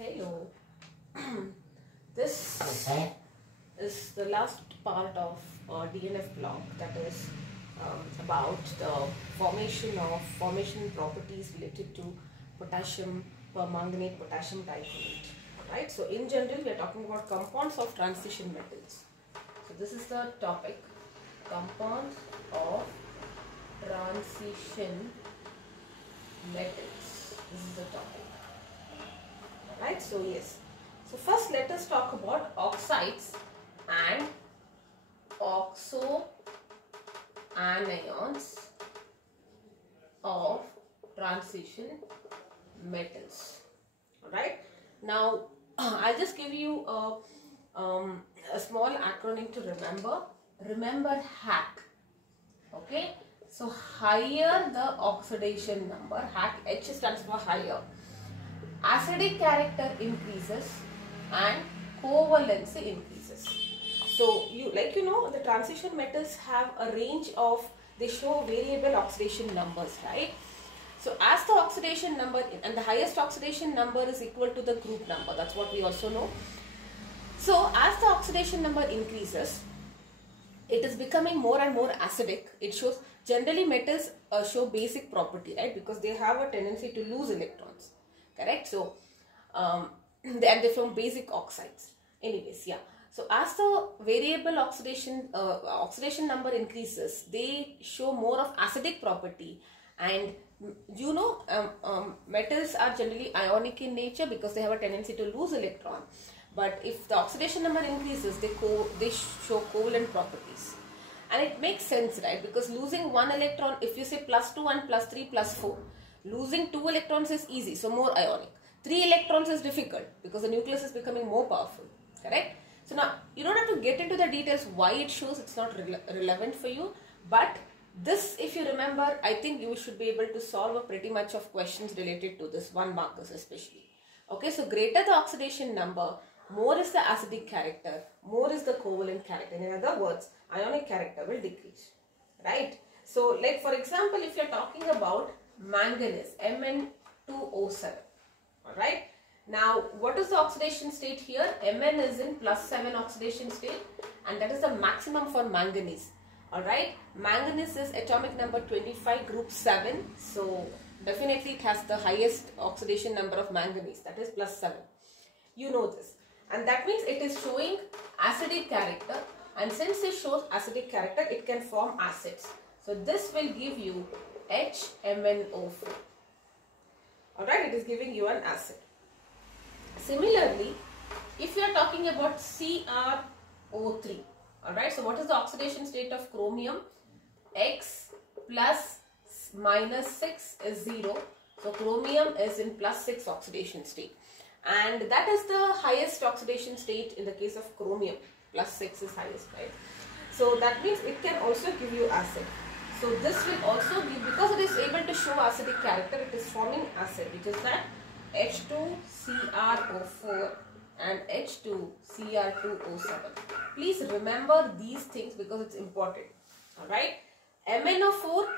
Hello. This is the last part of DNF block, that is about the formation properties related to potassium permanganate, potassium dichromate. Right. So in general, we are talking about compounds of transition metals. So this is the topic: compounds of transition metals. This is the topic. Right, so yes. So first let us talk about oxides and oxoanions of transition metals. Alright. Now I'll just give you a small acronym to remember. Remember HAC. Okay. So higher the oxidation number, HAC, H stands for higher, acidic character increases and covalency increases. So the transition metals have a range of, they show variable oxidation numbers, right? So as the oxidation number, and the highest oxidation number is equal to the group number, that's what we also know. So as the oxidation number increases, it is becoming more and more acidic. It shows, generally metals show basic property, right? Because they have a tendency to lose electrons. Correct. So they're from basic oxides. Anyways, yeah. So as the variable oxidation number increases, they show more of acidic property, and metals are generally ionic in nature because they have a tendency to lose electron. But if the oxidation number increases, they show covalent properties, and it makes sense, right? Because losing one electron, if you say +2 and +3 +4. Losing 2 electrons is easy, so more ionic. 3 electrons is difficult because the nucleus is becoming more powerful. Correct? So now you don't have to get into the details why it shows, it's not relevant for you. But this, if you remember, I think you should be able to solve a pretty much of questions related to this 1 markers especially. Okay, so greater the oxidation number, more is the acidic character, more is the covalent character. In other words, ionic character will decrease. Right? So like for example, if you are talking about manganese, Mn2O7. Alright. Now, what is the oxidation state here? Mn is in +7 oxidation state, and that is the maximum for manganese. Alright. Manganese is atomic number 25, group 7. So, definitely it has the highest oxidation number of manganese, that is +7. You know this. And that means it is showing acidic character, and since it shows acidic character, it can form acids. So, this will give you HMnO4. Alright, it is giving you an acid. Similarly, if you are talking about CrO3, alright, so what is the oxidation state of chromium? X plus -6 is 0. So chromium is in +6 oxidation state. And that is the highest oxidation state in the case of chromium. +6 is highest, right? So that means it can also give you acid. So this will also be, because it is able to show acidic character, it is forming acid, which is that H2CrO4 and H2Cr2O7. Please remember these things because it's important. Alright. MnO4,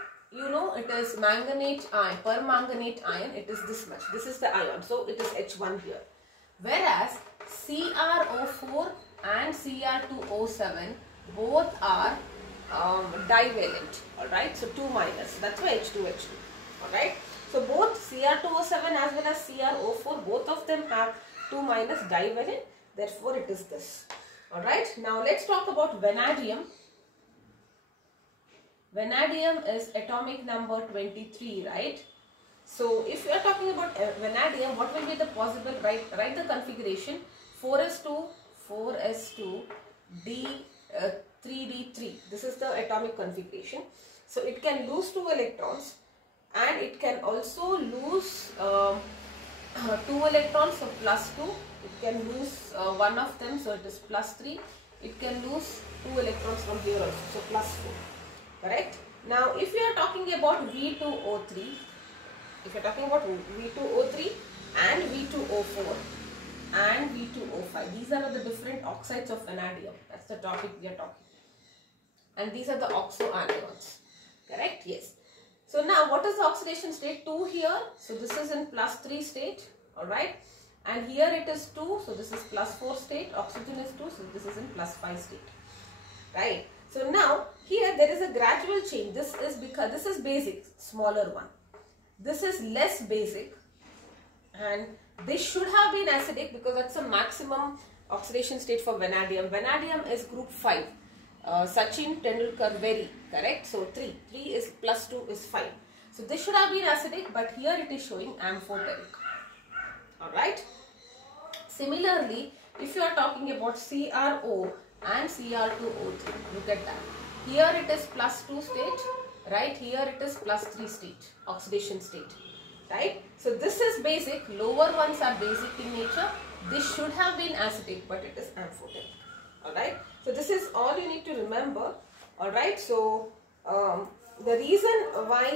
it is manganate ion, permanganate ion, it is this much. This is the ion. So it is H1 here. Whereas CrO4 and Cr2O7 both are divalent, alright, so 2 minus, that's why H2H2, alright. So both Cr2O7 as well as CrO4, both of them have 2 minus divalent, therefore it is this, alright. Now let's talk about vanadium. Vanadium is atomic number 23, right? So if you are talking about vanadium, what will be the possible, write the configuration, 4s2, 4s2, D3D3. This is the atomic configuration. So it can lose 2 electrons, and it can also lose 2 electrons, so +2. It can lose one of them, so it is +3. It can lose 2 electrons from here also, so +4. Correct? Now if you are talking about V2O3, if you are talking about V2O3 and V2O4 and V2O5, these are the different oxides of vanadium. That's the topic we are talking. And these are the oxoanions. Correct? Yes. So now what is the oxidation state? 2 here. So this is in +3 state. Alright. and here it is 2, so this is +4 state, oxygen is 2, so this is in +5 state, right? So now here there is a gradual change. This is because this is basic, smaller one. This is less basic, and this should have been acidic because that's a maximum oxidation state for vanadium. Vanadium is group 5. Sachin Tendulkar, very correct. So 3 is +2 is 5. So this should have been acidic, but here it is showing amphoteric. Alright. Similarly, if you are talking about CrO and Cr2O3, look at that. Here it is +2 state, right? Here it is +3 state, oxidation state, right? So this is basic. Lower ones are basic in nature. This should have been acidic, but it is amphoteric. Alright. So this is all you need to remember. Alright. So the reason why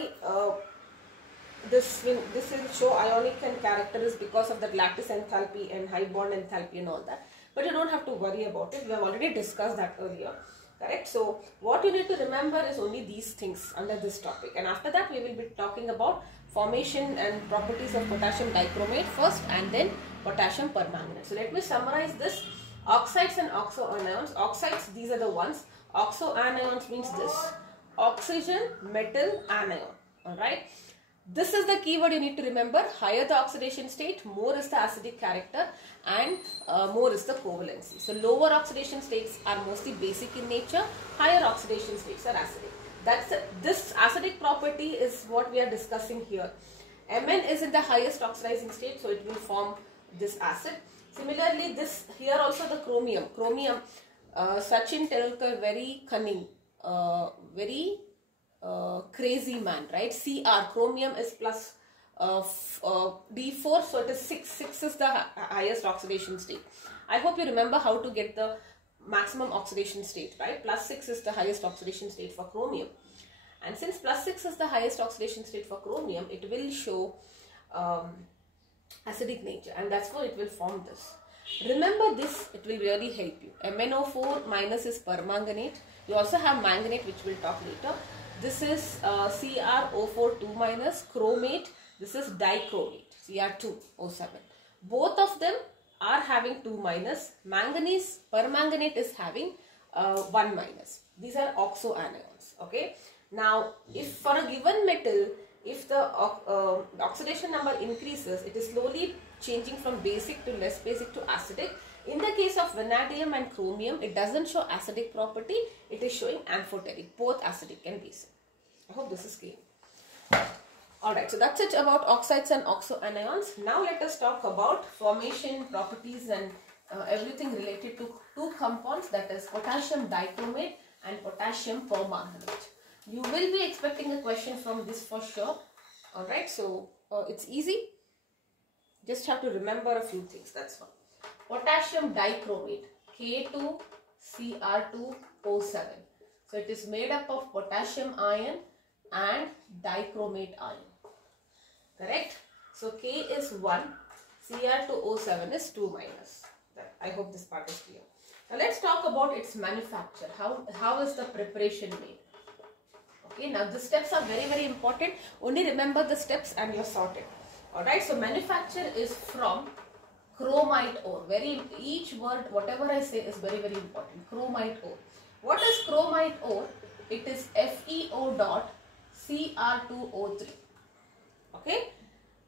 this will show ionic and character is because of the lattice enthalpy and high bond enthalpy and all that. But you don't have to worry about it. We have already discussed that earlier. Correct. So what you need to remember is only these things under this topic. And after that we will be talking about formation and properties of potassium dichromate first, and then potassium permanganate. So let me summarize this. Oxides and oxoanions. Oxides, these are the ones. Oxoanions means this. Oxygen, metal, anion. Alright. This is the keyword you need to remember. Higher the oxidation state, more is the acidic character, and more is the covalency. So lower oxidation states are mostly basic in nature. Higher oxidation states are acidic. This acidic property is what we are discussing here. Mn is in the highest oxidizing state, so it will form this acid. Similarly, this here also the chromium. Chromium, Sachin Tendulkar, very cunning, very crazy man, right? Cr, chromium is plus D4, so it is 6. 6 is the highest oxidation state. I hope you remember how to get the maximum oxidation state, right? +6 is the highest oxidation state for chromium. And since +6 is the highest oxidation state for chromium, it will show acidic nature, and that's why it will form this. Remember this, it will really help you. MnO4 minus is permanganate. You also have manganate, which we'll talk later. This is CrO4 2 minus, chromate. This is dichromate, Cr2O7. Both of them are having 2 minus. Manganese, permanganate is having 1 minus. These are oxoanions. Okay. Now, if for a given metal, if the oxidation number increases, it is slowly changing from basic to less basic to acidic. In the case of vanadium and chromium, it doesn't show acidic property. It is showing amphoteric, both acidic and basic. I hope this is clear. Alright, so that's it about oxides and oxoanions. Now let us talk about formation, properties, and everything related to two compounds, that is potassium dichromate and potassium permanganate. You will be expecting a question from this for sure. Alright, so it's easy. Just have to remember a few things, that's all. Potassium dichromate, K2Cr2O7. So it is made up of potassium ion and dichromate ion. Correct? So K is 1, Cr2O7 is 2 minus. I hope this part is clear. Now let's talk about its manufacture. How is the preparation made? Okay, now the steps are very, very important. Only remember the steps and you're sorted. Alright, so manufacture is from chromite ore. Each word, whatever I say, is very, very important. Chromite ore. What is chromite ore? It is FeO.Cr2O3. Okay,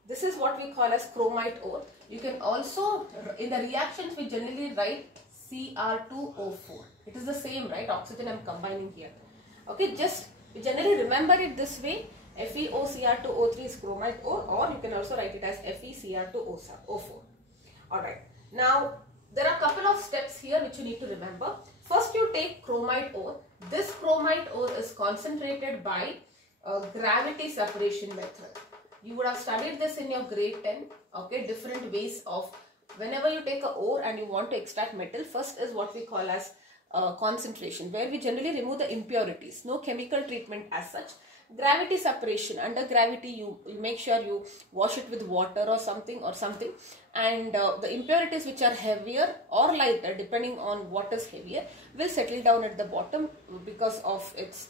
this is what we call as chromite ore. You can also, in the reactions, we generally write Cr2O4. It is the same, right? Oxygen I'm combining here. Okay, just we generally remember it this way. FeOCr2O3 is chromite ore, or you can also write it as FeCr2O4. Alright, now there are a couple of steps here which you need to remember. First, you take chromite ore. This chromite ore is concentrated by gravity separation method. You would have studied this in your grade 10. Okay, different ways of, whenever you take a ore and you want to extract metal, first is what we call as concentration, where we generally remove the impurities. No chemical treatment as such. Gravity separation, under gravity you make sure you wash it with water or something, and the impurities which are heavier or lighter, depending on what is heavier, will settle down at the bottom because of its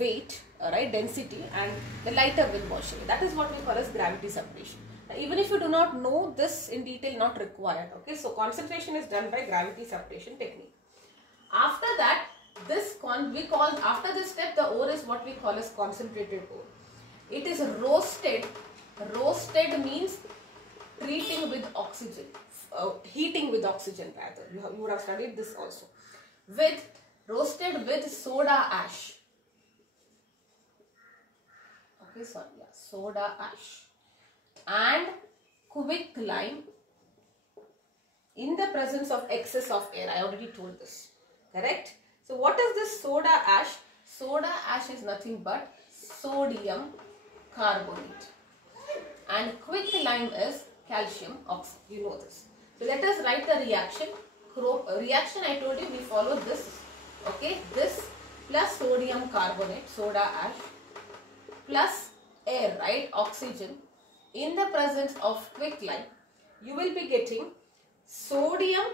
weight, right, density, and the lighter will wash away. That is what we call as gravity separation. Now, even if you do not know this in detail, not required. Okay, so concentration is done by gravity separation technique. After that, after this step, the ore is what we call as concentrated ore. It is roasted. Roasted means treating with oxygen, heating with oxygen rather. You would have studied this also. Roasted with soda ash. Okay, sorry, yeah, soda ash and quicklime in the presence of excess of air. I already told this, correct? So what is this soda ash? Soda ash is nothing but sodium carbonate, and quicklime is calcium oxide. You know this. So let us write the reaction. Reaction, I told you, we follow this. Okay, this plus sodium carbonate, soda ash, plus air, right, oxygen, in the presence of quicklime, you will be getting sodium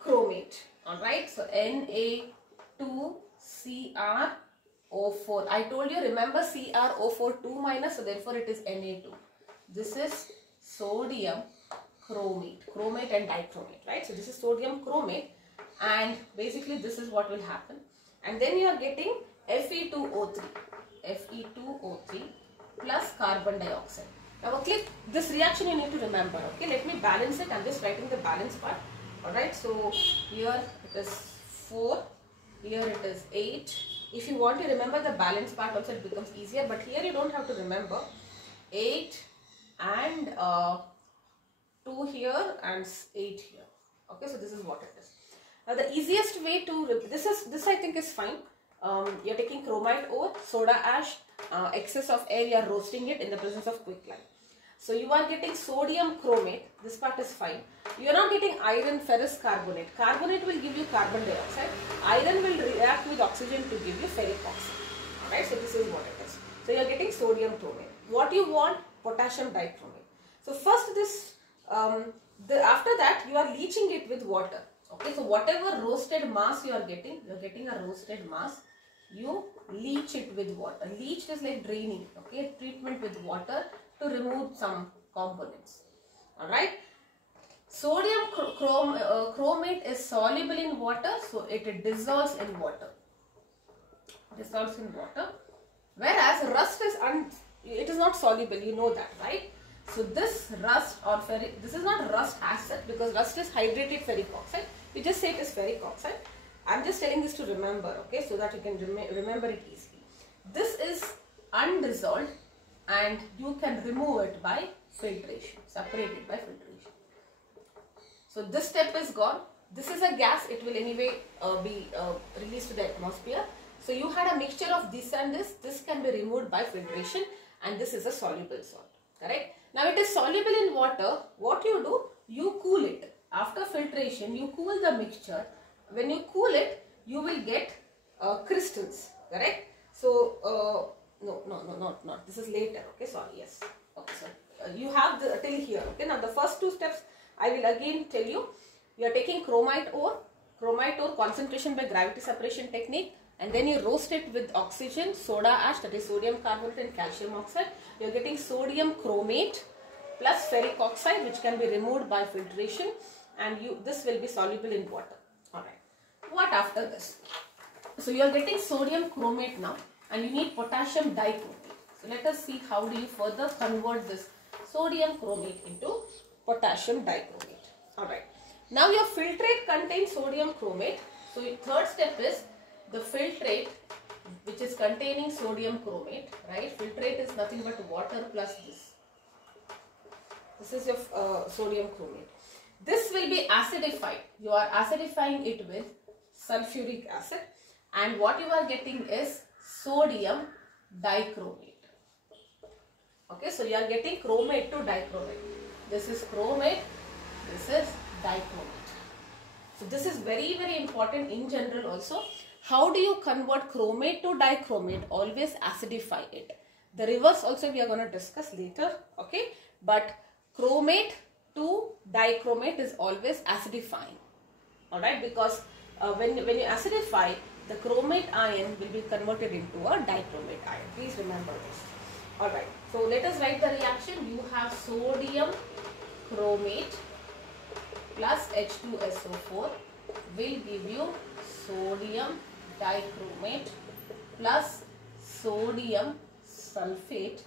chromate. Alright, so Na2CrO4. I told you, remember CrO4 2 minus, so therefore it is Na2. This is sodium chromate, chromate and dichromate, right? So this is sodium chromate, and basically this is what will happen. And then you are getting Fe2O3, Fe2O3 plus carbon dioxide. Now okay, this reaction you need to remember. Okay, let me balance it. I'm just writing the balance part. Alright, so here it is 4, here it is 8. If you want to remember the balance part also, it becomes easier, but here you don't have to remember. 8 and 2 here and 8 here. Okay, so this is what it is. Now the easiest way to, this I think is fine. You're taking chromite ore, soda ash, excess of air, you are roasting it in the presence of quicklime. So you are getting sodium chromate, this part is fine. You are not getting iron ferrous carbonate. Carbonate will give you carbon dioxide. Iron will react with oxygen to give you ferric oxide. Alright, so this is what it is. So you are getting sodium chromate. What you want? Potassium dichromate. So first this, after that you are leaching it with water. Okay, so whatever roasted mass you are getting a roasted mass, you leach it with water. Leach is like draining, okay, treatment with water to remove some components. Alright, sodium chromate is soluble in water, so it dissolves in water. Whereas rust is it is not soluble, you know that, right? So this rust or ferric, this is not rust as such, because rust is hydrated ferric oxide. We just say it is ferric oxide. I'm just telling this to remember, okay, so that you can remember it easily. This is undissolved and you can remove it by filtration, separate it by filtration. So this step is gone. This is a gas, it will anyway be released to the atmosphere. So you had a mixture of this and this can be removed by filtration, and this is a soluble salt, correct? Now it is soluble in water. What you do? You cool it. After filtration, you cool the mixture. When you cool it, you will get crystals, correct? So, not. This is later, okay? Sorry, yes. Okay, so you have the till here, okay? Now the first two steps, I will again tell you. You are taking chromite ore concentration by gravity separation technique, and then you roast it with oxygen, soda ash, that is sodium carbonate and calcium oxide. You are getting sodium chromate plus ferric oxide, which can be removed by filtration, and this will be soluble in water. Alright. What after this? So you are getting sodium chromate now, and you need potassium dichromate. So let us see how do you further convert this sodium chromate into potassium dichromate. Alright. Now your filtrate contains sodium chromate. So your third step is the filtrate, which is containing sodium chromate, right? Filtrate is nothing but water plus this. This is your sodium chromate. This will be acidified. You are acidifying it with sulfuric acid, and what you are getting is sodium dichromate. Okay, so you are getting chromate to dichromate. This is chromate, this is dichromate. So this is very, very important in general also. How do you convert chromate to dichromate? Always acidify it. The reverse also we are going to discuss later, okay? But chromate to dichromate is always acidifying, alright? Because when you acidify, the chromate ion will be converted into a dichromate ion. Please remember this. Alright, so let us write the reaction. You have sodium chromate plus H2SO4 will give you sodium dichromate plus sodium sulfate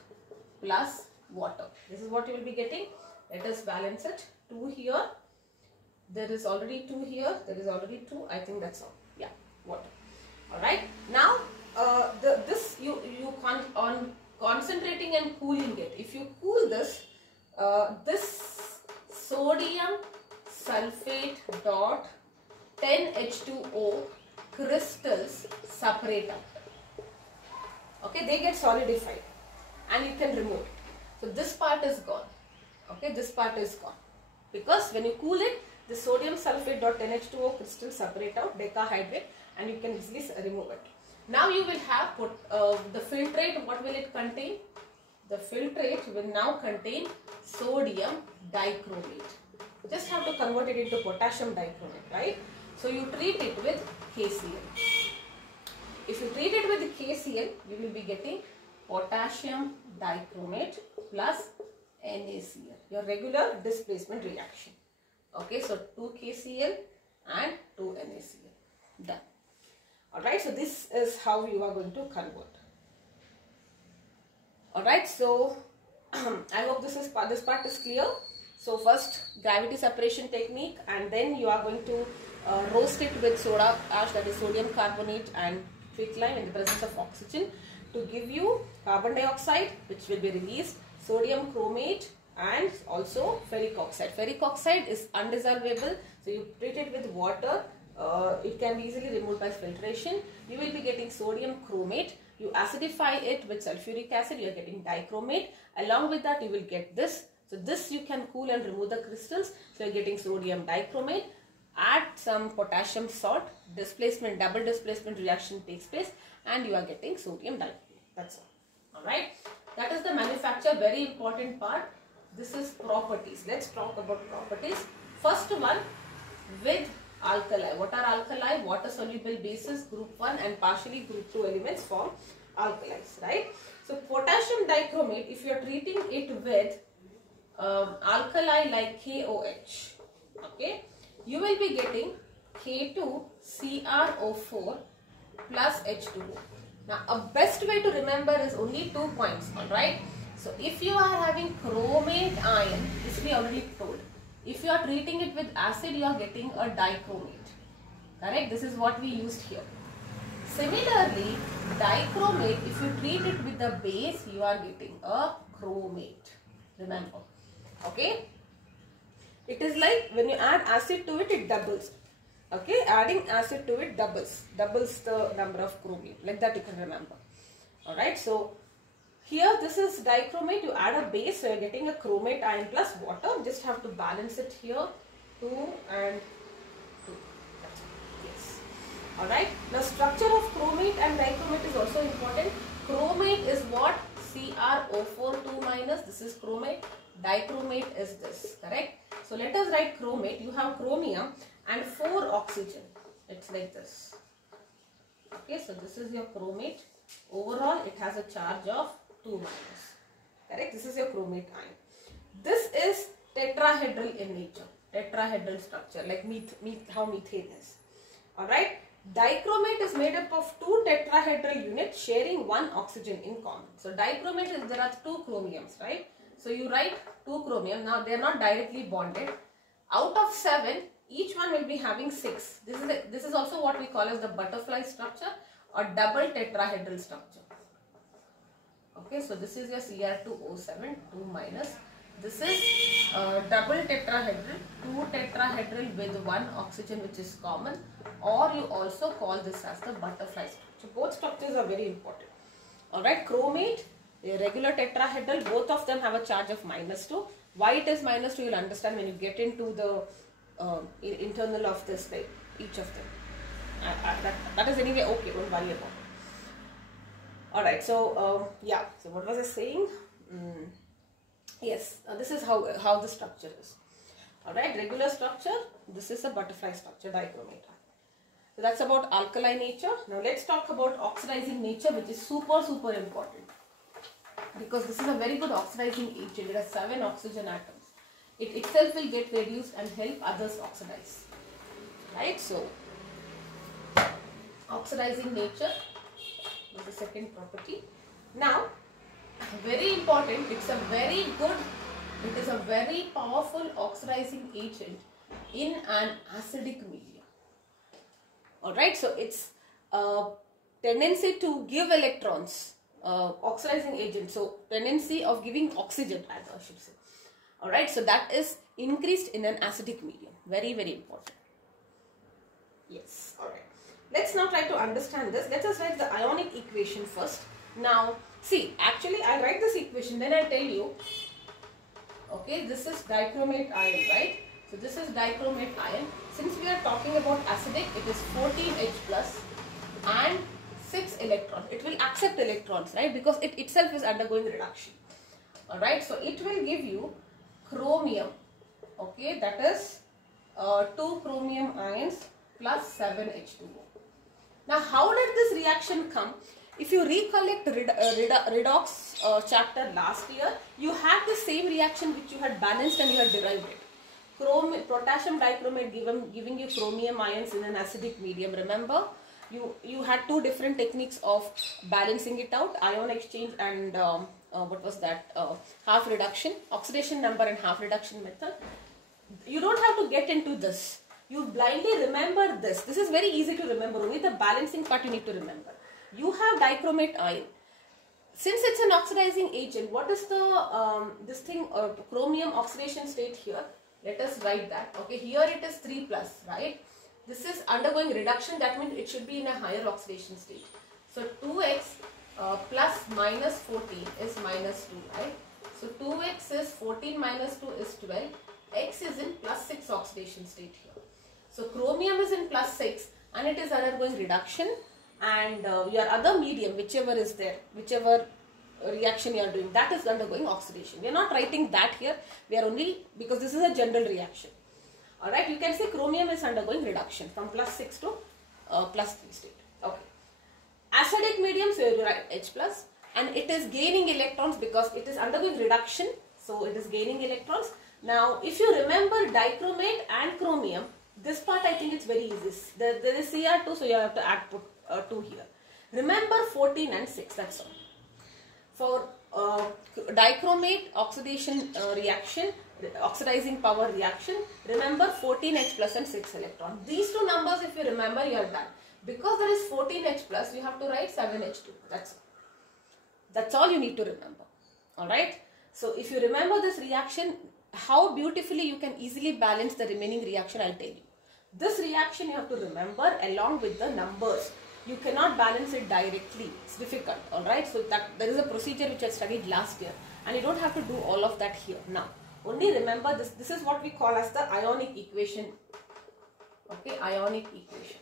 plus water. This is what you will be getting. Let us balance it. 2 here. There is already 2 here. There is already 2. I think that's all. Yeah, water. Alright. Now, on concentrating and cooling it. If you cool this, this sodium sulfate dot 10H2O crystals separate out. Okay, they get solidified and you can remove it. So this part is gone. Okay, this part is gone because when you cool it, the sodium sulfate dot 10H2O crystals separate out, decahydrate, and you can easily remove it. Now you will have the filtrate. What will it contain? The filtrate will now contain sodium dichromate. You just have to convert it into potassium dichromate, right? So you treat it with KCl. If you treat it with KCl, you will be getting potassium dichromate plus NaCl, your regular displacement reaction. Okay, so 2 KCl and 2 NaCl. Done. Alright, so this is how you are going to convert. Alright, so I hope this part is clear. So first gravity separation technique, and then you are going to roast it with soda ash, that is sodium carbonate and quicklime in the presence of oxygen to give you carbon dioxide, which will be released, sodium chromate, and also ferric oxide. Ferric oxide is undissolvable, so you treat it with water. It can be easily removed by filtration. You will be getting sodium chromate. You acidify it with sulfuric acid, you are getting dichromate. Along with that, you will get this. So this you can cool and remove the crystals. So you are getting sodium dichromate. Add some potassium salt, displacement, double displacement reaction takes place, and you are getting sodium dichromate. That's all. Alright. That is the manufacture, very important part. This is properties. Let's talk about properties. First one, with alkali. What are alkali? Water soluble bases, group 1 and partially group 2 elements form alkalis, right? So potassium dichromate, if you are treating it with alkali like KOH, okay, you will be getting K2CrO4 plus H2O. Now a best way to remember is only 2 points, alright? So if you are having chromate ion, this we already told. If you are treating it with acid, you are getting a dichromate. Correct? This is what we used here. Similarly, dichromate, if you treat it with the base, you are getting a chromate. Remember. Okay? It is like when you add acid to it, it doubles. Okay? Adding acid to it doubles the number of chromate. Like that you can remember. Alright? So, here this is dichromate, you add a base, so you are getting a chromate ion plus water. Just have to balance it here, 2 and 2. That's it. Yes. Alright. Now structure of chromate and dichromate is also important. Chromate is what? CrO4 2 minus. This is chromate. Dichromate is this. Correct? So let us write chromate. You have chromium and 4 oxygen. It's like this. Okay, so this is your chromate. Overall, it has a charge of 2 minus. Correct? This is your chromate ion. This is tetrahedral in nature. Tetrahedral structure, like how methane is. Alright? Dichromate is made up of 2 tetrahedral units sharing 1 oxygen in common. So dichromate is, there are 2 chromiums, right? So you write 2 chromium. Now they are not directly bonded. Out of 7, each one will be having 6. This is also what we call as the butterfly structure or double tetrahedral structure. Okay, so this is your Cr2O7, 2 minus. This is double tetrahedral, 2 tetrahedral with 1 oxygen which is common, or you also call this as the butterfly structure. Both structures are very important. Alright, chromate, a regular tetrahedral, both of them have a charge of -2. Why it is -2 you will understand when you get into the internal of this, like each of them. That is anyway okay, don't worry about it. Alright, so yeah, so what was I saying? Yes, this is how the structure is. Alright, regular structure, this is a butterfly structure, dichromate. So that's about alkali nature. Now let's talk about oxidizing nature, which is super important. because this is a very good oxidizing agent. It has 7 oxygen atoms. It itself will get reduced and help others oxidize. Right? So, oxidizing nature is the second property. Now, very important, it is a very powerful oxidizing agent in an acidic medium. Alright, so its tendency to give electrons, oxidizing agent, so tendency of giving oxygen, as I should say. Alright, so that is increased in an acidic medium. Very, very important. Yes, alright. Let's now try to understand this. Let us write the ionic equation first. Now, see, actually I'll write this equation, then I'll tell you, okay, this is dichromate ion, right? So this is dichromate ion. Since we are talking about acidic, it is 14H plus and 6 electrons. It will accept electrons, right? Because it itself is undergoing reduction. Alright, so it will give you chromium, okay, that is 2 chromium ions plus 7 H2O. Now, how did this reaction come? If you recollect redox chapter last year, you had the same reaction which you had balanced and you had derived it. Potassium dichromate giving you chromium ions in an acidic medium. Remember, you had 2 different techniques of balancing it out, ion exchange and what was that, half reduction, oxidation number and half reduction method. You don't have to get into this. You blindly remember this. This is very easy to remember. Only the balancing part you need to remember. You have dichromate ion. Since it's an oxidizing agent, what is the chromium oxidation state here? Let us write that. Okay, here it is 3 plus, right? This is undergoing reduction. That means it should be in a higher oxidation state. So 2x plus minus 14 is minus 2, right? So 2x is 14 minus 2 is 12. X is in plus 6 oxidation state here. So chromium is in plus 6 and it is undergoing reduction, and your other medium, whichever is there, whichever reaction you are doing, that is undergoing oxidation. We are not writing that here. We are only, because this is a general reaction. Alright, you can say chromium is undergoing reduction from plus 6 to plus 3 state. Okay. Acidic medium, so you write H plus, and it is gaining electrons because it is undergoing reduction. So it is gaining electrons. Now, if you remember dichromate and chromium, this part I think it's very easy. There is Cr2, so you have to add 2 here. Remember 14 and 6, that's all. For dichromate oxidation reaction, oxidizing power reaction, remember 14H plus and 6 electron. These 2 numbers, if you remember, you are done. Because there is 14H plus, you have to write 7H2. That's all you need to remember. Alright. So if you remember this reaction, how beautifully you can easily balance the remaining reaction, I'll tell you. This reaction you have to remember along with the numbers. You cannot balance it directly. It's difficult. Alright. So there is a procedure which I studied last year, and you don't have to do all of that here now. Only remember this. This is what we call as the ionic equation. Okay, ionic equation.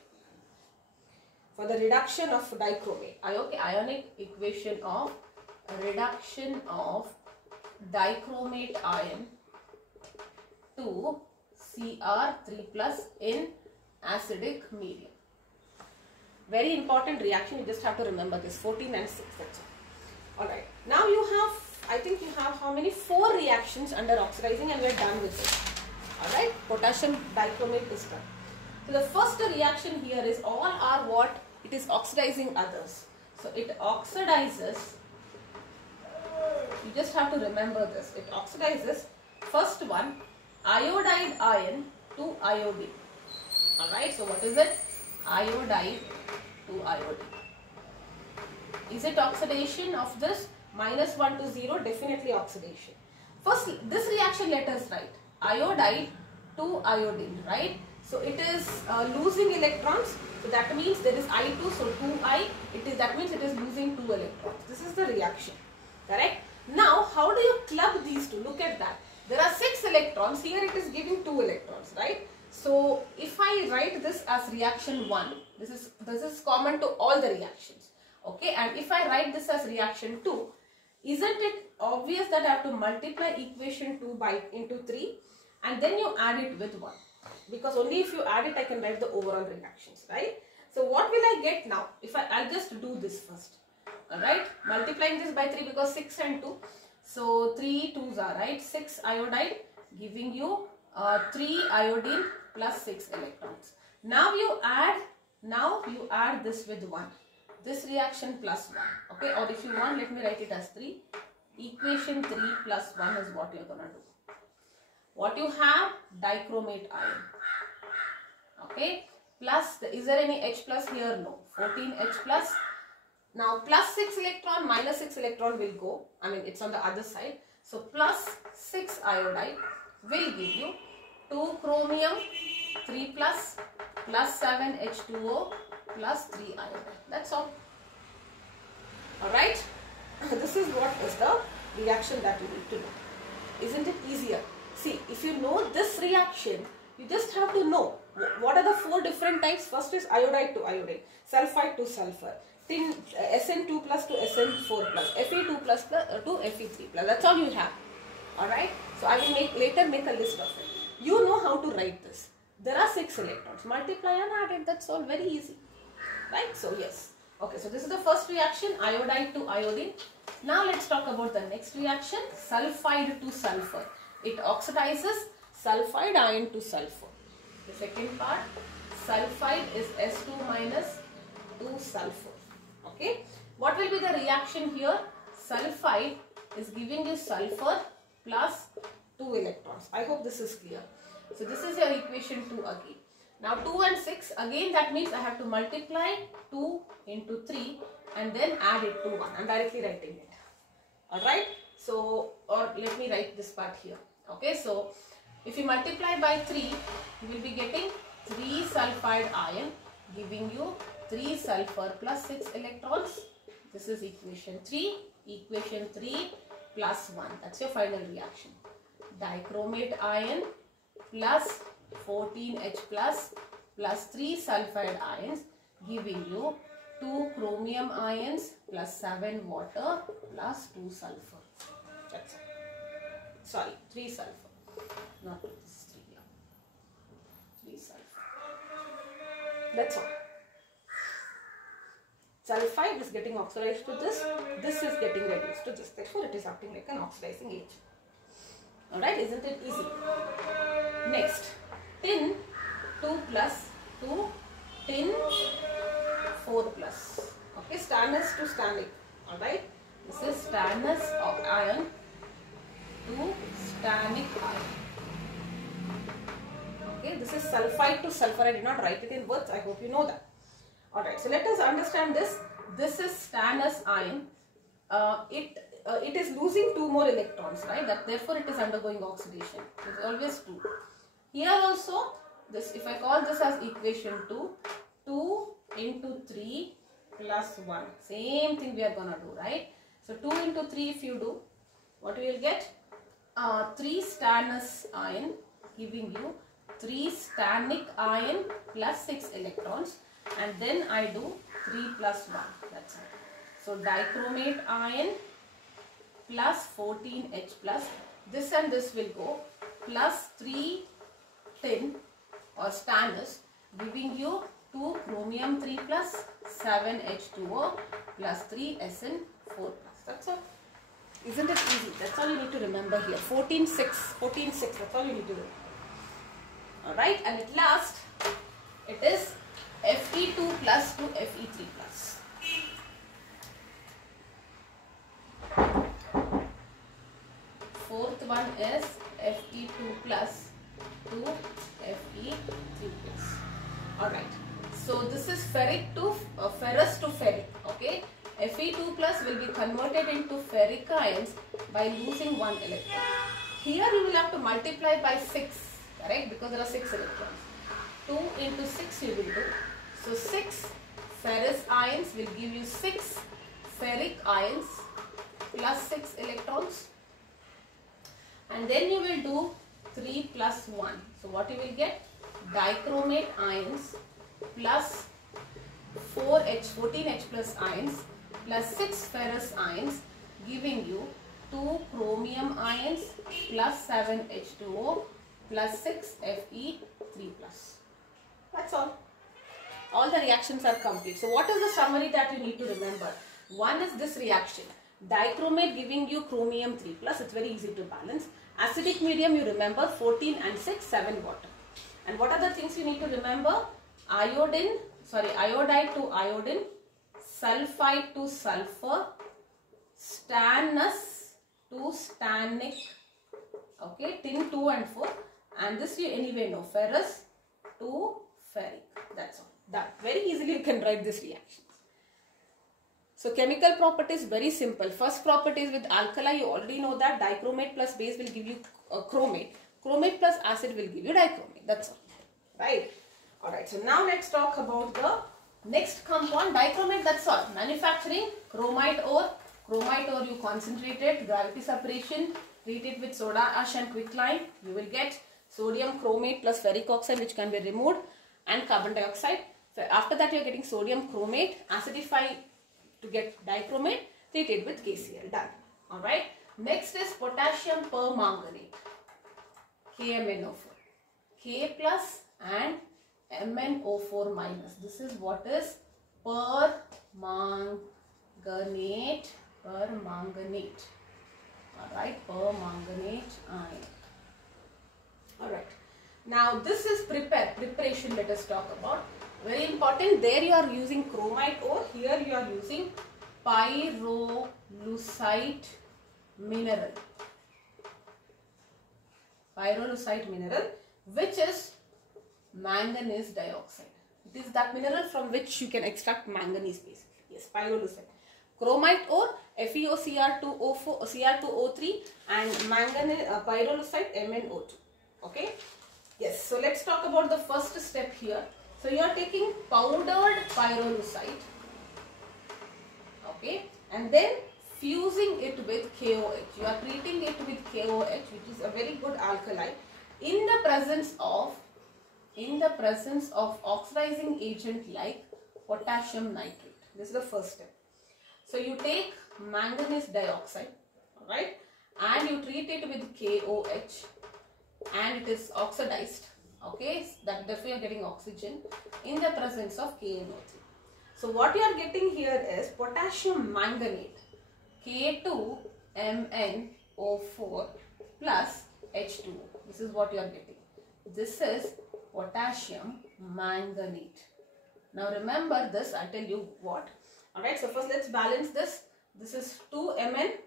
For the reduction of dichromate. Okay, ionic equation of reduction of dichromate ion to Cr3 plus in acidic medium. Very important reaction. You just have to remember this 14 and 6. That's all. Alright. Now you have, I think you have how many? 4 reactions under oxidizing, and we are done with it. Alright. Potassium dichromate is done. So the first reaction here is all are what? It is oxidizing others. So it oxidizes. You just have to remember this. It oxidizes first one, iodide ion to iodine. Alright, so what is it? Iodide to iodine. Is it oxidation of this? Minus 1 to 0, definitely oxidation. First, this reaction let us write. Iodide to iodine, right? So it is losing electrons. So that means there is I2, so 2I. That means it is losing 2 electrons. This is the reaction. Correct? Now, how do you club these two? Look at that. There are 6 electrons. Here it is giving 2 electrons, right? So if I write this as reaction 1, this is common to all the reactions. Okay, and if I write this as reaction 2, isn't it obvious that I have to multiply equation 2 into 3 and then you add it with 1? Because only if you add it, I can write the overall reactions, right? So what will I get now? If I'll just do this first. Alright, multiplying this by 3 because 6 and 2. So 3 2s are right, 6 iodide giving you 3 iodine plus 6 electrons. Now you add this with 1. This reaction plus 1. Okay, or if you want, let me write it as 3. Equation 3 plus 1 is what you're gonna do. What you have? Dichromate ion. Okay, plus, is there any H plus here? No. 14H plus. Now plus 6 electron minus 6 electron will go. I mean, it's on the other side. So plus 6 iodide will give you 2 chromium 3 plus 7 H2O plus 3 iodide. That's all. Alright. This is what is the reaction that you need to know. Isn't it easier? See, if you know this reaction, you just have to know what are the 4 different types. First is iodide to iodine, sulfide to sulfur, tin, SN2 plus to SN4 plus, Fe2 plus to Fe3 plus. That's all you have. Alright. So I will later make a list of it. You know how to write this. There are 6 electrons. Multiply and add it. That's all, very easy. Right? So yes. Okay, so this is the first reaction, iodide to iodine. Now let's talk about the next reaction, sulfide to sulfur. It oxidizes sulfide ion to sulfur. The second part, sulfide is S2 minus 2 sulfur. Okay, what will be the reaction here? Sulfide is giving you sulfur plus 2 electrons. I hope this is clear. So this is your equation 2 again. Now 2 and 6, again that means I have to multiply 2 into 3 and then add it to 1. I am directly writing it. Alright. So, or let me write this part here. Okay. So, if you multiply by 3, you will be getting 3 sulfide ion giving you 3 sulfur plus 6 electrons. This is equation 3. Equation 3 plus 1. That's your final reaction. Dichromate ion plus 14H plus 3 sulfide ions giving you 2 chromium ions plus 7 water plus 2 sulfur. That's it. Sorry, 3 sulfur. Not this is 3 here. 3 sulfur. That's all. Sulfide is getting oxidized to this. This is getting reduced to this. Therefore, it is acting like an oxidizing agent. Alright, isn't it easy? Next, tin 2 plus to tin 4 plus. Okay, stannous to stannic. Alright, this is stannous ion to stannic ion. Okay, this is sulfide to sulfur. I did not write it in words. I hope you know that. Alright, so let us understand this. This is stannous ion. It is losing 2 more electrons, right? Therefore, it is undergoing oxidation. It is always 2. Here also, this, if I call this as equation 2, 2 into 3 plus 1. Same thing we are gonna do, right? So 2 into 3 if you do, what we will get? 3 stannous ion giving you 3 stannic ion plus 6 electrons, and then I do 3 plus 1. That's it. So dichromate ion plus 14H plus, this and this will go, plus 3 tin or stannous giving you 2 chromium 3 plus 7 H2O plus 3 SN4 plus. That's all. Isn't it easy? That's all you need to remember here. 14 6. 14 6. That's all you need to do. Alright, and at last it is Fe2 plus to Fe3 plus. Fourth one is Fe2 plus to Fe3 plus. Alright, so this is ferric to ferrous to ferric. Okay, Fe2 plus will be converted into ferric ions by losing 1 electron. Here you will have to multiply by 6, correct? Because there are 6 electrons. 2 into 6 you will do. So 6 ferrous ions will give you 6 ferric ions plus 6 electrons. And then you will do 3 plus 1. So what you will get? Dichromate ions plus 14H plus ions plus 6 ferrous ions giving you 2 chromium ions plus 7 H2O plus 6 Fe3 plus. That's all. All the reactions are complete. So what is the summary that you need to remember? One is this reaction. Dichromate giving you chromium 3 plus. It's very easy to balance. Acidic medium, you remember 14 and 6, 7 water. And what are the things you need to remember? Iodide to iodine, sulfide to sulfur, stannous to stannic, okay, tin 2 and 4, and this you anyway know, ferrous to ferric. That's all. That very easily you can write this reaction. So chemical properties very simple. First property is with alkali, you already know that dichromate plus base will give you chromate. Chromate plus acid will give you dichromate. That's all. Right? Alright, so now let's talk about the next compound, dichromate. That's all. Manufacturing, chromite ore. Chromite ore you concentrate it, gravity separation, treat it with soda ash and quicklime. You will get sodium chromate plus ferric oxide which can be removed, and carbon dioxide. So after that you are getting sodium chromate, acidify to get dichromate, treat it with KCl. Done. Alright. Next is potassium permanganate, KMnO4. K plus and MnO4 minus. This is what is permanganate. Alright, permanganate ion. Alright. Now this is preparation, let us talk about. Very important, there you are using chromite ore, here you are using pyrolusite mineral. Pyrolusite mineral, which is manganese dioxide. It is that mineral from which you can extract manganese basically. Yes, pyrolusite. Chromite ore, FeOCr2O4, Cr2O3, and manganese pyrolusite MnO2. Okay. Yes. So let's talk about the first step here. So you are taking powdered pyrolusite. Okay, and then fusing it with KOH. You are treating it with KOH, which is a very good alkali, in the presence of oxidizing agent like potassium nitrate. This is the first step. So you take manganese dioxide, alright, and you treat it with KOH, and it is oxidized. Okay, therefore you are getting oxygen in the presence of KNO3. So what you are getting here is potassium manganate, K2MnO4 plus H2O. This is what you are getting. This is potassium manganate. Now remember this, I'll tell you what. Alright, so first let's balance this. This is 2Mn.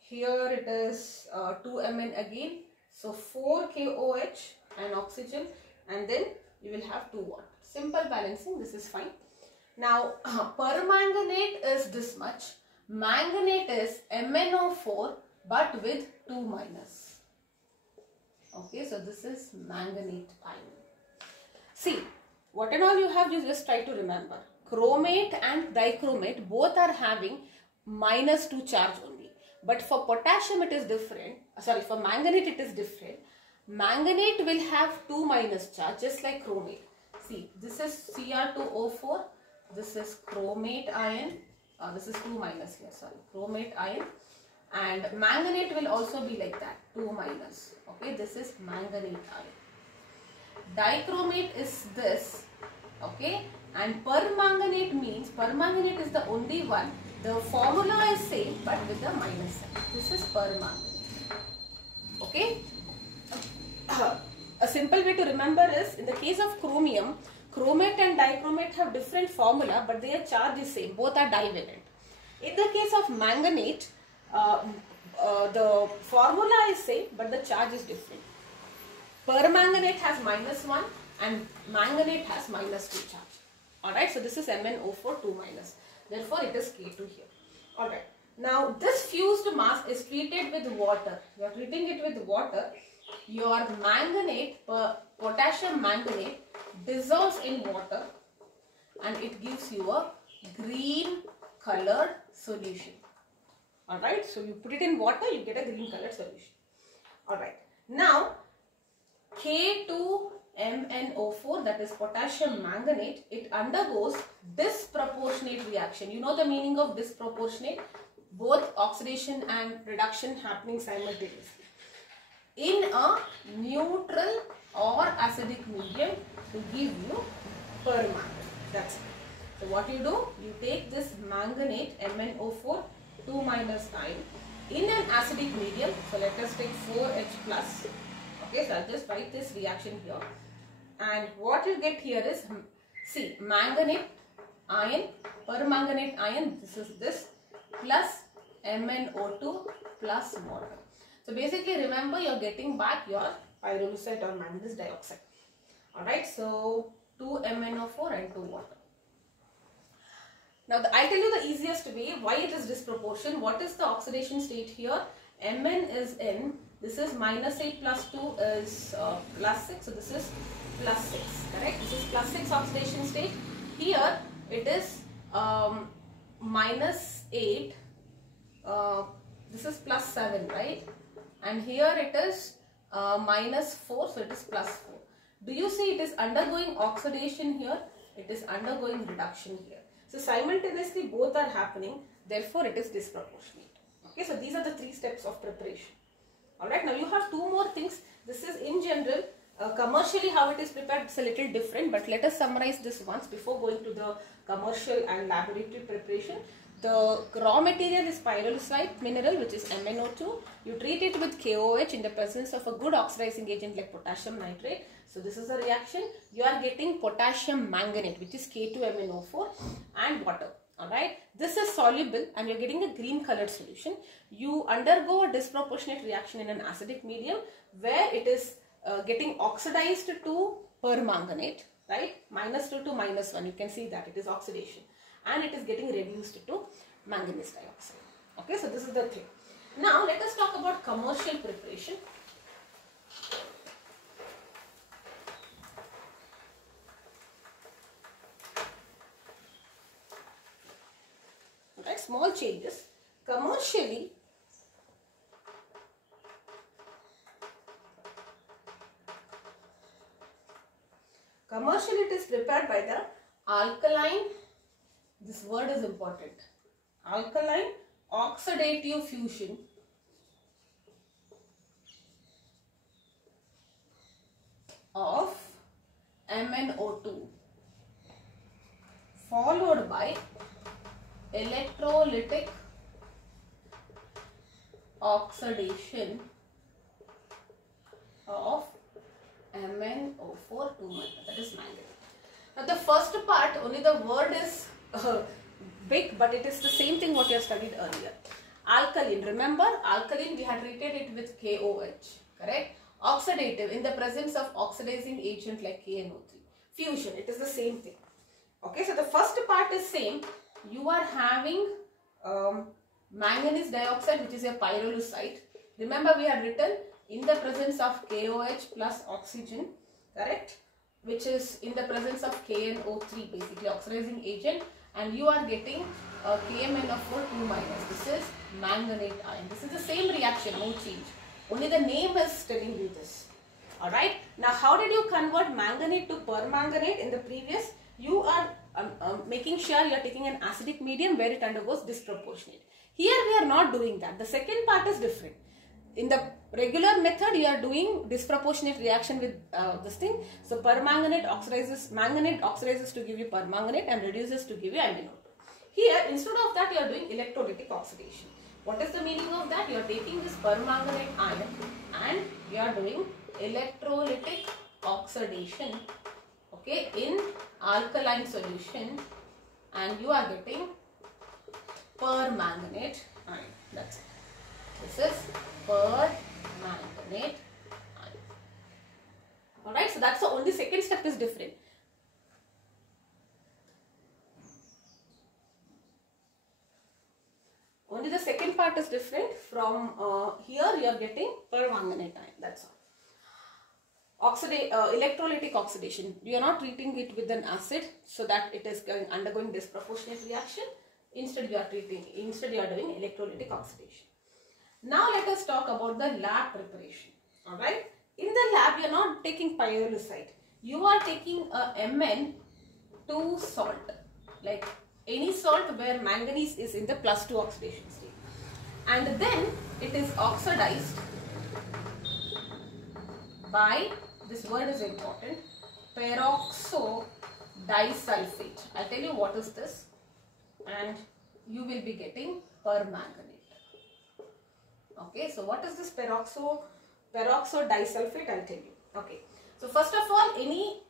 Here it is 2Mn again. So 4 KOH and oxygen, and then you will have 2 water. Simple balancing, this is fine. Now permanganate is this much. Manganate is MnO4 but with 2 minus. Okay, so this is manganate ion. See, what and all you have, you just try to remember. Chromate and dichromate both are having -2 charge only. But for potassium it is different. Sorry, for manganate it is different. Manganate will have 2 minus charge, just like chromate. See, this is Cr2O4. This is chromate ion. This is 2 minus here, sorry. Chromate ion. And manganate will also be like that, 2 minus. Okay, this is manganate ion. Dichromate is this. Okay, and permanganate means, permanganate is the only one. The formula is same but with the minus sign. This is permanganate. Okay. A simple way to remember is, in the case of chromium, chromate and dichromate have different formula but their charge is same. Both are divalent. In the case of manganate, the formula is same but the charge is different. Permanganate has -1 and manganate has -2 charge. Alright, so this is MnO4 2 minus. Therefore, it is K2 here. Alright. Now, this fused mass is treated with water. You are treating it with water. Your manganate, potassium manganate, dissolves in water and it gives you a green colored solution. Alright. So, you put it in water, you get a green colored solution. Alright. Now, K2MnO4, that is potassium manganate, it undergoes disproportionate reaction. You know the meaning of disproportionate? Both oxidation and reduction happening simultaneously in a neutral or acidic medium to give you permanganate. That's it. So what you do? You take this manganate MnO4 2 minus ion in an acidic medium. So let us take 4H plus. Okay, so I'll just write this reaction here. And what you get here is, see, manganate ion, permanganate ion, this is this, plus MnO2 plus water. So basically remember, you're getting back your pyrolusite or manganese dioxide. Alright, so 2 MnO4 and 2 water. Now I'll tell you the easiest way why it is disproportion. What is the oxidation state here? Mn is in, this is -8 plus 2 is plus 6. So this is plus 6, correct? This is plus 6 oxidation state. Here it is -8, this is plus 7, right? And here it is -4, so it is plus 4. Do you see it is undergoing oxidation here? It is undergoing reduction here. So simultaneously both are happening, therefore it is disproportionate. Okay, so these are the 3 steps of preparation. Alright, now you have 2 more things. This is in general, commercially how it is prepared, it's a little different, but let us summarize this once before going to the commercial and laboratory preparation. The raw material is pyrolusite mineral, which is MnO2. You treat it with KOH in the presence of a good oxidizing agent like potassium nitrate. So this is a reaction. You are getting potassium manganate, which is K2MnO4, and water. Alright, this is soluble and you are getting a green colored solution. You undergo a disproportionate reaction in an acidic medium where it is getting oxidized to permanganate, right? -2 to -1, you can see that it is oxidation, and it is getting reduced to manganese dioxide. Okay, so this is the thing. Now let us talk about commercial preparation. Alright, small changes. Commercially, it is prepared by the alkaline, this word is important, alkaline oxidative fusion of MnO2 followed by electrolytic oxidation of MnO4 2 that is manganate. Now the first part, only the word is big, but it is the same thing what you have studied earlier. Alkaline, remember alkaline we had treated it with KOH, correct? Oxidative, in the presence of oxidizing agent like KNO3. Fusion, it is the same thing. Okay, so the first part is same. You are having manganese dioxide, which is a pyrolusite. Remember we had written in the presence of KOH plus oxygen, correct? Which is in the presence of KNO3, basically oxidizing agent, and you are getting KMnO4 2 minus. This is manganate ion. This is the same reaction, no change. Only the name is telling you this. Alright. Now how did you convert manganate to permanganate in the previous? You are making sure you are taking an acidic medium where it undergoes disproportionate. Here we are not doing that. The second part is different. In the regular method, you are doing disproportionate reaction with this thing. So permanganate oxidizes, manganate oxidizes to give you permanganate and reduces to give you MnO2. Here, instead of that, you are doing electrolytic oxidation. What is the meaning of that? You are taking this permanganate ion and you are doing electrolytic oxidation, okay, in alkaline solution, and you are getting permanganate ion. That's it. This is permanganate ion. Alright, so that's the only second step is different. Only the second part is different. From here you are getting permanganate ion. That's all. Electrolytic oxidation. You are not treating it with an acid so that it is undergoing disproportionate reaction. Instead you are doing electrolytic oxidation. Now let us talk about the lab preparation. Alright. In the lab you are not taking pyrolusite. You are taking a Mn2 salt. Like any salt where manganese is in the +2 oxidation state. And then it is oxidized by, this word is important, peroxo disulfate. I'll tell you what is this, and you will be getting permanganate. Okay, so what is this peroxo disulfate? I'll tell you. Okay, so first of all, any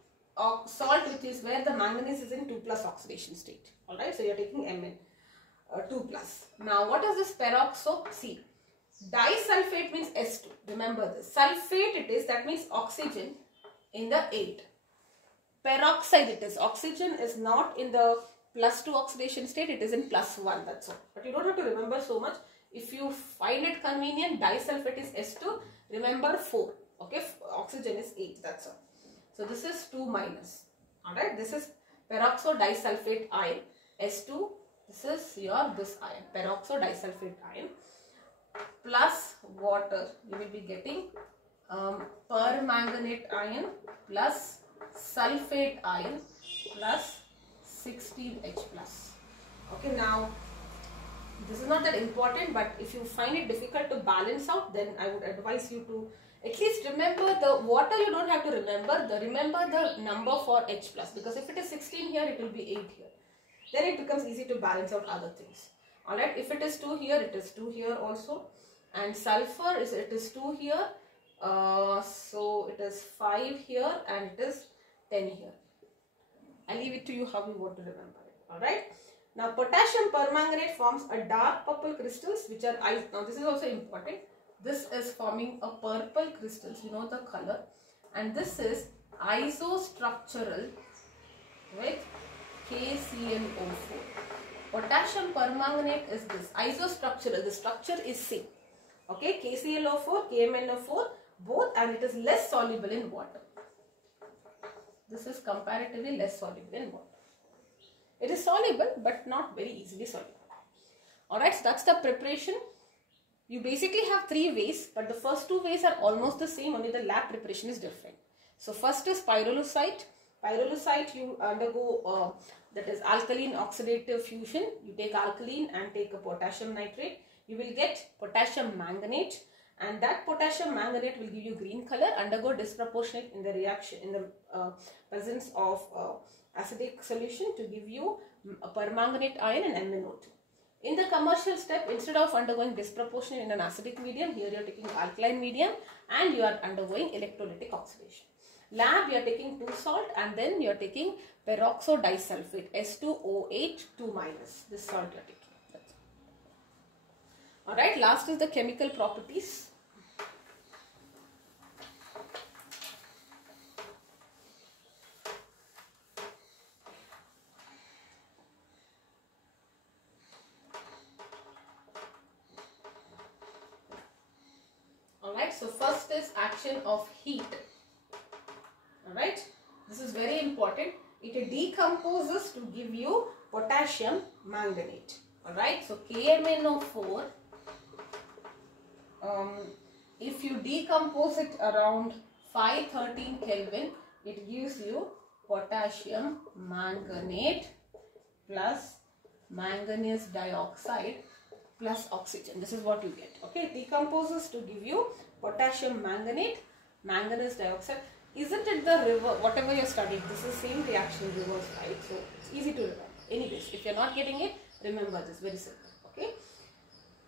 salt which is where the manganese is in 2+ oxidation state. Alright, so you're taking Mn 2+. Now what is this peroxo? See, disulfate means S2. Remember this. Sulfate it is, that means oxygen in the 8. Peroxide it is. Oxygen is not in the +2 oxidation state, it is in +1. That's all. But you don't have to remember so much. If you find it convenient, disulfate is S2. Remember 4. Okay, oxygen is 8. That's all. So this is 2-. Alright, this is peroxo disulfate ion. S2. This is this ion, peroxo disulfate ion, plus water. You will be getting permanganate ion plus sulfate ion plus 16H+. Okay, now this is not that important, but if you find it difficult to balance out, then I would advise you to at least remember the water. You don't have to remember the number for H+, because if it is 16 here, it will be 8 here. Then it becomes easy to balance out other things. Alright, if it is 2 here, it is 2 here also. And sulfur it is 2 here. So it is 5 here and it is 10 here. I'll leave it to you how you want to remember it. Alright. Now potassium permanganate forms a dark purple crystals which are ice. Now this is also important. This is forming a purple crystals. You know the color. And this is isostructural with KClO4. Potassium permanganate is this isostructural. The structure is same. Okay, KClO4, KMnO4, both, and it is less soluble in water. This is comparatively less soluble in water. It is soluble, but not very easily soluble. Alright, so that's the preparation. You basically have 3 ways, but the first 2 ways are almost the same, only the lab preparation is different. So first is pyrolusite. Pyrolusite you undergo that is alkaline oxidative fusion. You take alkaline and take a potassium nitrate. You will get potassium manganate, and that potassium manganate will give you green color. Undergo disproportionate in the reaction in the presence of acidic solution to give you a permanganate ion and MnO2. In the commercial step, instead of undergoing disproportionate in an acidic medium, here you are taking alkaline medium and you are undergoing electrolytic oxidation. Lab, you are taking 2 salt and then you are taking peroxo disulfate, S2O8 2-. This salt you are taking. That's all. Alright, last is the chemical properties. Alright, so first is action of heat. Alright, this is very important. It decomposes to give you potassium manganate. Alright, so KMnO4, if you decompose it around 513 Kelvin, it gives you potassium manganate plus manganese dioxide plus oxygen. This is what you get. Okay, it decomposes to give you potassium manganate, manganese dioxide. Isn't it the river, whatever you're studying, this is same reaction reverse, right? So it's easy to remember. Anyways, if you're not getting it, remember this, very simple. Okay.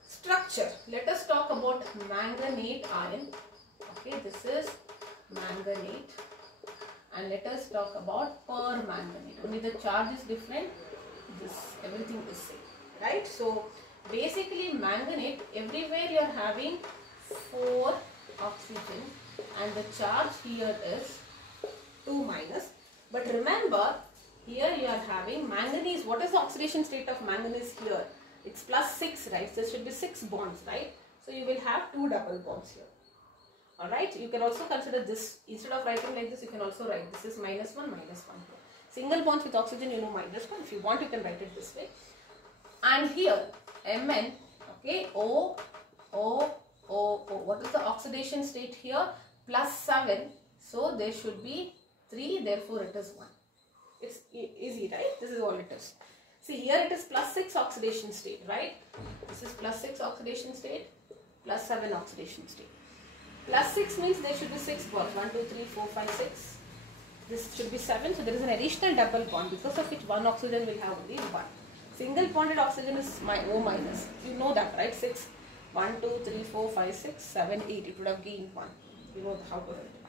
Structure. Let us talk about manganate ion. Okay, this is manganate. And let us talk about permanganate. Only the charge is different. This, everything is same. Right? So basically manganate, everywhere you are having 4 oxygen. And the charge here is 2-. But remember, here you are having manganese. What is the oxidation state of manganese here? It's +6, right? So there should be 6 bonds, right? So you will have 2 double bonds here. Alright, you can also consider this. Instead of writing like this, you can also write this is -1, -1 here. Single bonds with oxygen, you know -1. If you want, you can write it this way. And here, Mn, okay, O. What is the oxidation state here? +7. So there should be 3, therefore it is 1. It's easy, right? This is all it is. See, here it is +6 oxidation state, right? This is +6 oxidation state, +7 oxidation state. +6 means there should be 6 bonds. 1, 2, 3, 4, 5, 6. This should be 7. So there is an additional double bond, because of which one oxygen will have only 1. Single bonded oxygen is my O minus. You know that, right? 6. 1, 2, 3, 4, 5, 6, 7, 8. It would have gained 1. You know how to write it.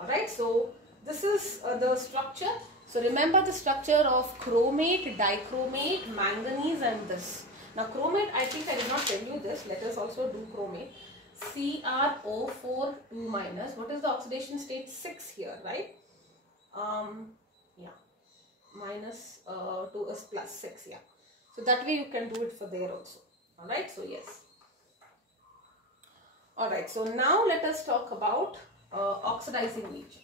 Alright, so this is the structure. So remember the structure of chromate, dichromate, manganese and this. Now chromate, I think I did not tell you this. Let us also do chromate. CrO4 2 minus. What is the oxidation state? 6 here, right? Yeah. Minus 2 is plus 6, yeah. So that way you can do it for there also. Alright, so yes. Alright, so now let us talk about oxidizing nature.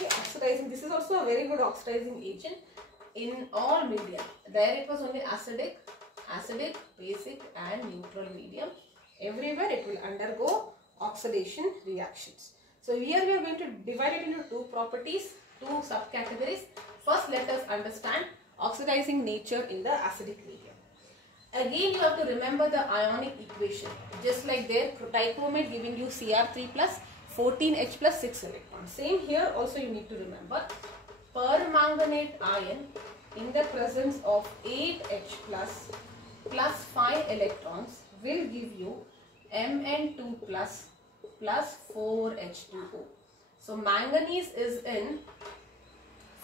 Oxidizing, this is also a very good oxidizing agent in all medium. There it was only acidic, basic and neutral medium. Everywhere it will undergo oxidation reactions. So here we are going to divide it into two properties, two subcategories. First, let us understand oxidizing nature in the acidic medium. Again, you have to remember the ionic equation. Just like there, dichromate giving you Cr3 plus 14H plus 6 electrons. Same here also you need to remember. Permanganate ion in the presence of 8H plus 5 electrons will give you Mn2 plus 4H2O. So manganese is in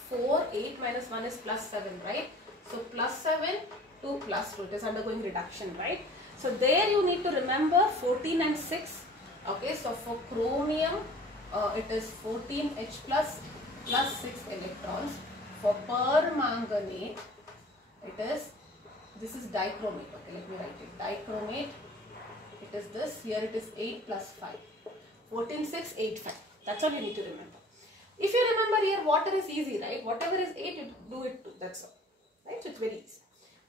4, 8 minus 1 is plus 7, right? So plus 7 to plus 2, it is undergoing reduction, right? So there you need to remember 14 and 6. Okay, so for chromium it is 14H plus 6 electrons. For permanganate it is, this is dichromate. Okay, let me write it. Dichromate, it is this, here it is 8 plus 5. 14, 6, 8, 5. That's all you need to remember. If you remember here, water is easy, right? Whatever is 8, you do it too. That's all. Right? So it's very easy.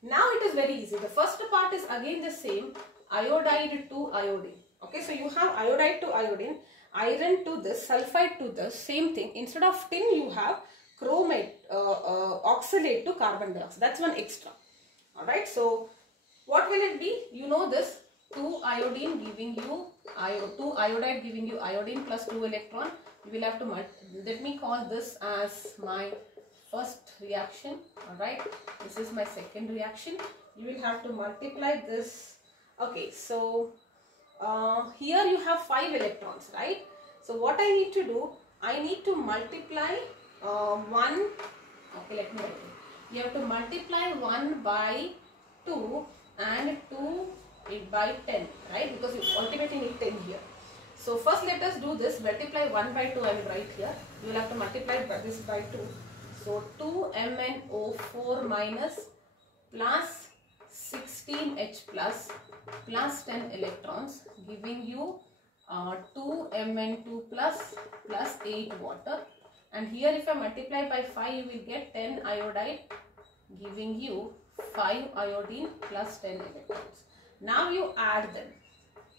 Now it is very easy. The first part is again the same. Iodide to iodine. Okay, so you have iodide to iodine, iron to this, sulfide to this, same thing. Instead of tin, you have chromate, oxalate to carbon dioxide. That's one extra. Alright, so what will it be? You know this, 2 iodine giving you, 2 iodide giving you iodine plus 2 electron. You will have to, let me call this as my first reaction. Alright, this is my second reaction. You will have to multiply this. Okay, so here you have 5 electrons, right? So what I need to do, I need to multiply 1, okay, let me write it. You have to multiply 1 by 2 and 2 by 10, right? Because you ultimately need 10 here. So first let us do this, multiply 1 by 2, I will write here. You will have to multiply this by 2. So 2 MnO4 minus plus 16H plus 10 electrons giving you 2 Mn2 plus 8 water, and here if I multiply by 5 you will get 10 iodide giving you 5 iodine plus 10 electrons. Now you add them.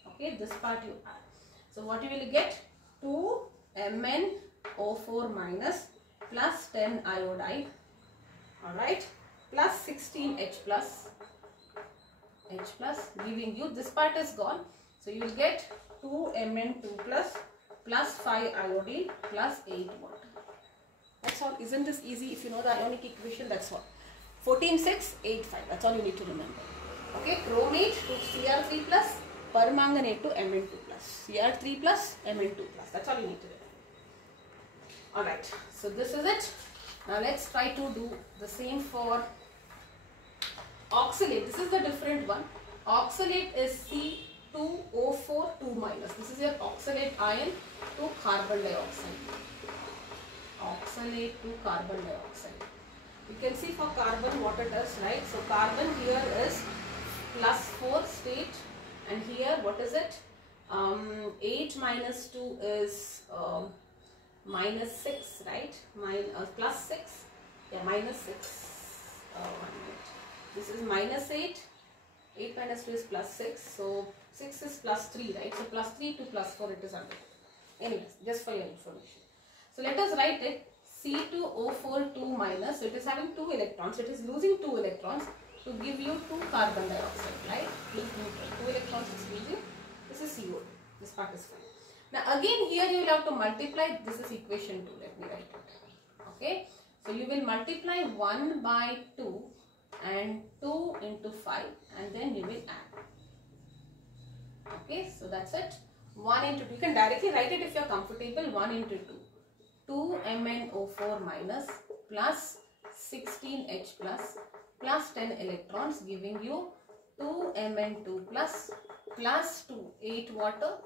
Okay, this part you add. So what you will get? 2 MnO4 minus plus 10 iodide, alright, plus 16H plus giving you, this part is gone, so you will get 2 Mn2 plus 5 iodine plus 8 water. That's all. Isn't this easy? If you know the ionic equation, that's all. 14, 6, 8, 5. That's all you need to remember. Okay, chromate to Cr3 plus, permanganate to Mn2 plus, Cr3 plus, Mn2 plus. That's all you need to remember. Alright, so this is it. Now let's try to do the same for oxalate. This is the different one. Oxalate is C2O4 2 minus. This is your oxalate ion to carbon dioxide. Oxalate to carbon dioxide. You can see for carbon what it does, right? So carbon here is plus 4 state, and here what is it? 8 minus 2 is minus 6, right? Plus 6. Yeah, minus 6. 1 minute. This is minus 8. 8 minus 2 is plus 6. So 6 is plus 3, right? So plus 3 to plus 4 it is under. Anyways, just for your information. So let us write it C2O4 2 minus. So it is having 2 electrons. It is losing 2 electrons to give you 2 carbon dioxide, right? 2 electrons is losing. This is CO2. This part is fine. Now again here you will have to multiply. This is equation 2. Let me write it. Okay. So you will multiply 1 by 2 and 2 into 5 and then you will add. Okay. So that's it. 1 into 2. You can directly write it if you are comfortable. 1 into 2. 2 MnO4 minus plus 16H plus 10 electrons giving you 2 Mn2 plus 2 8 water,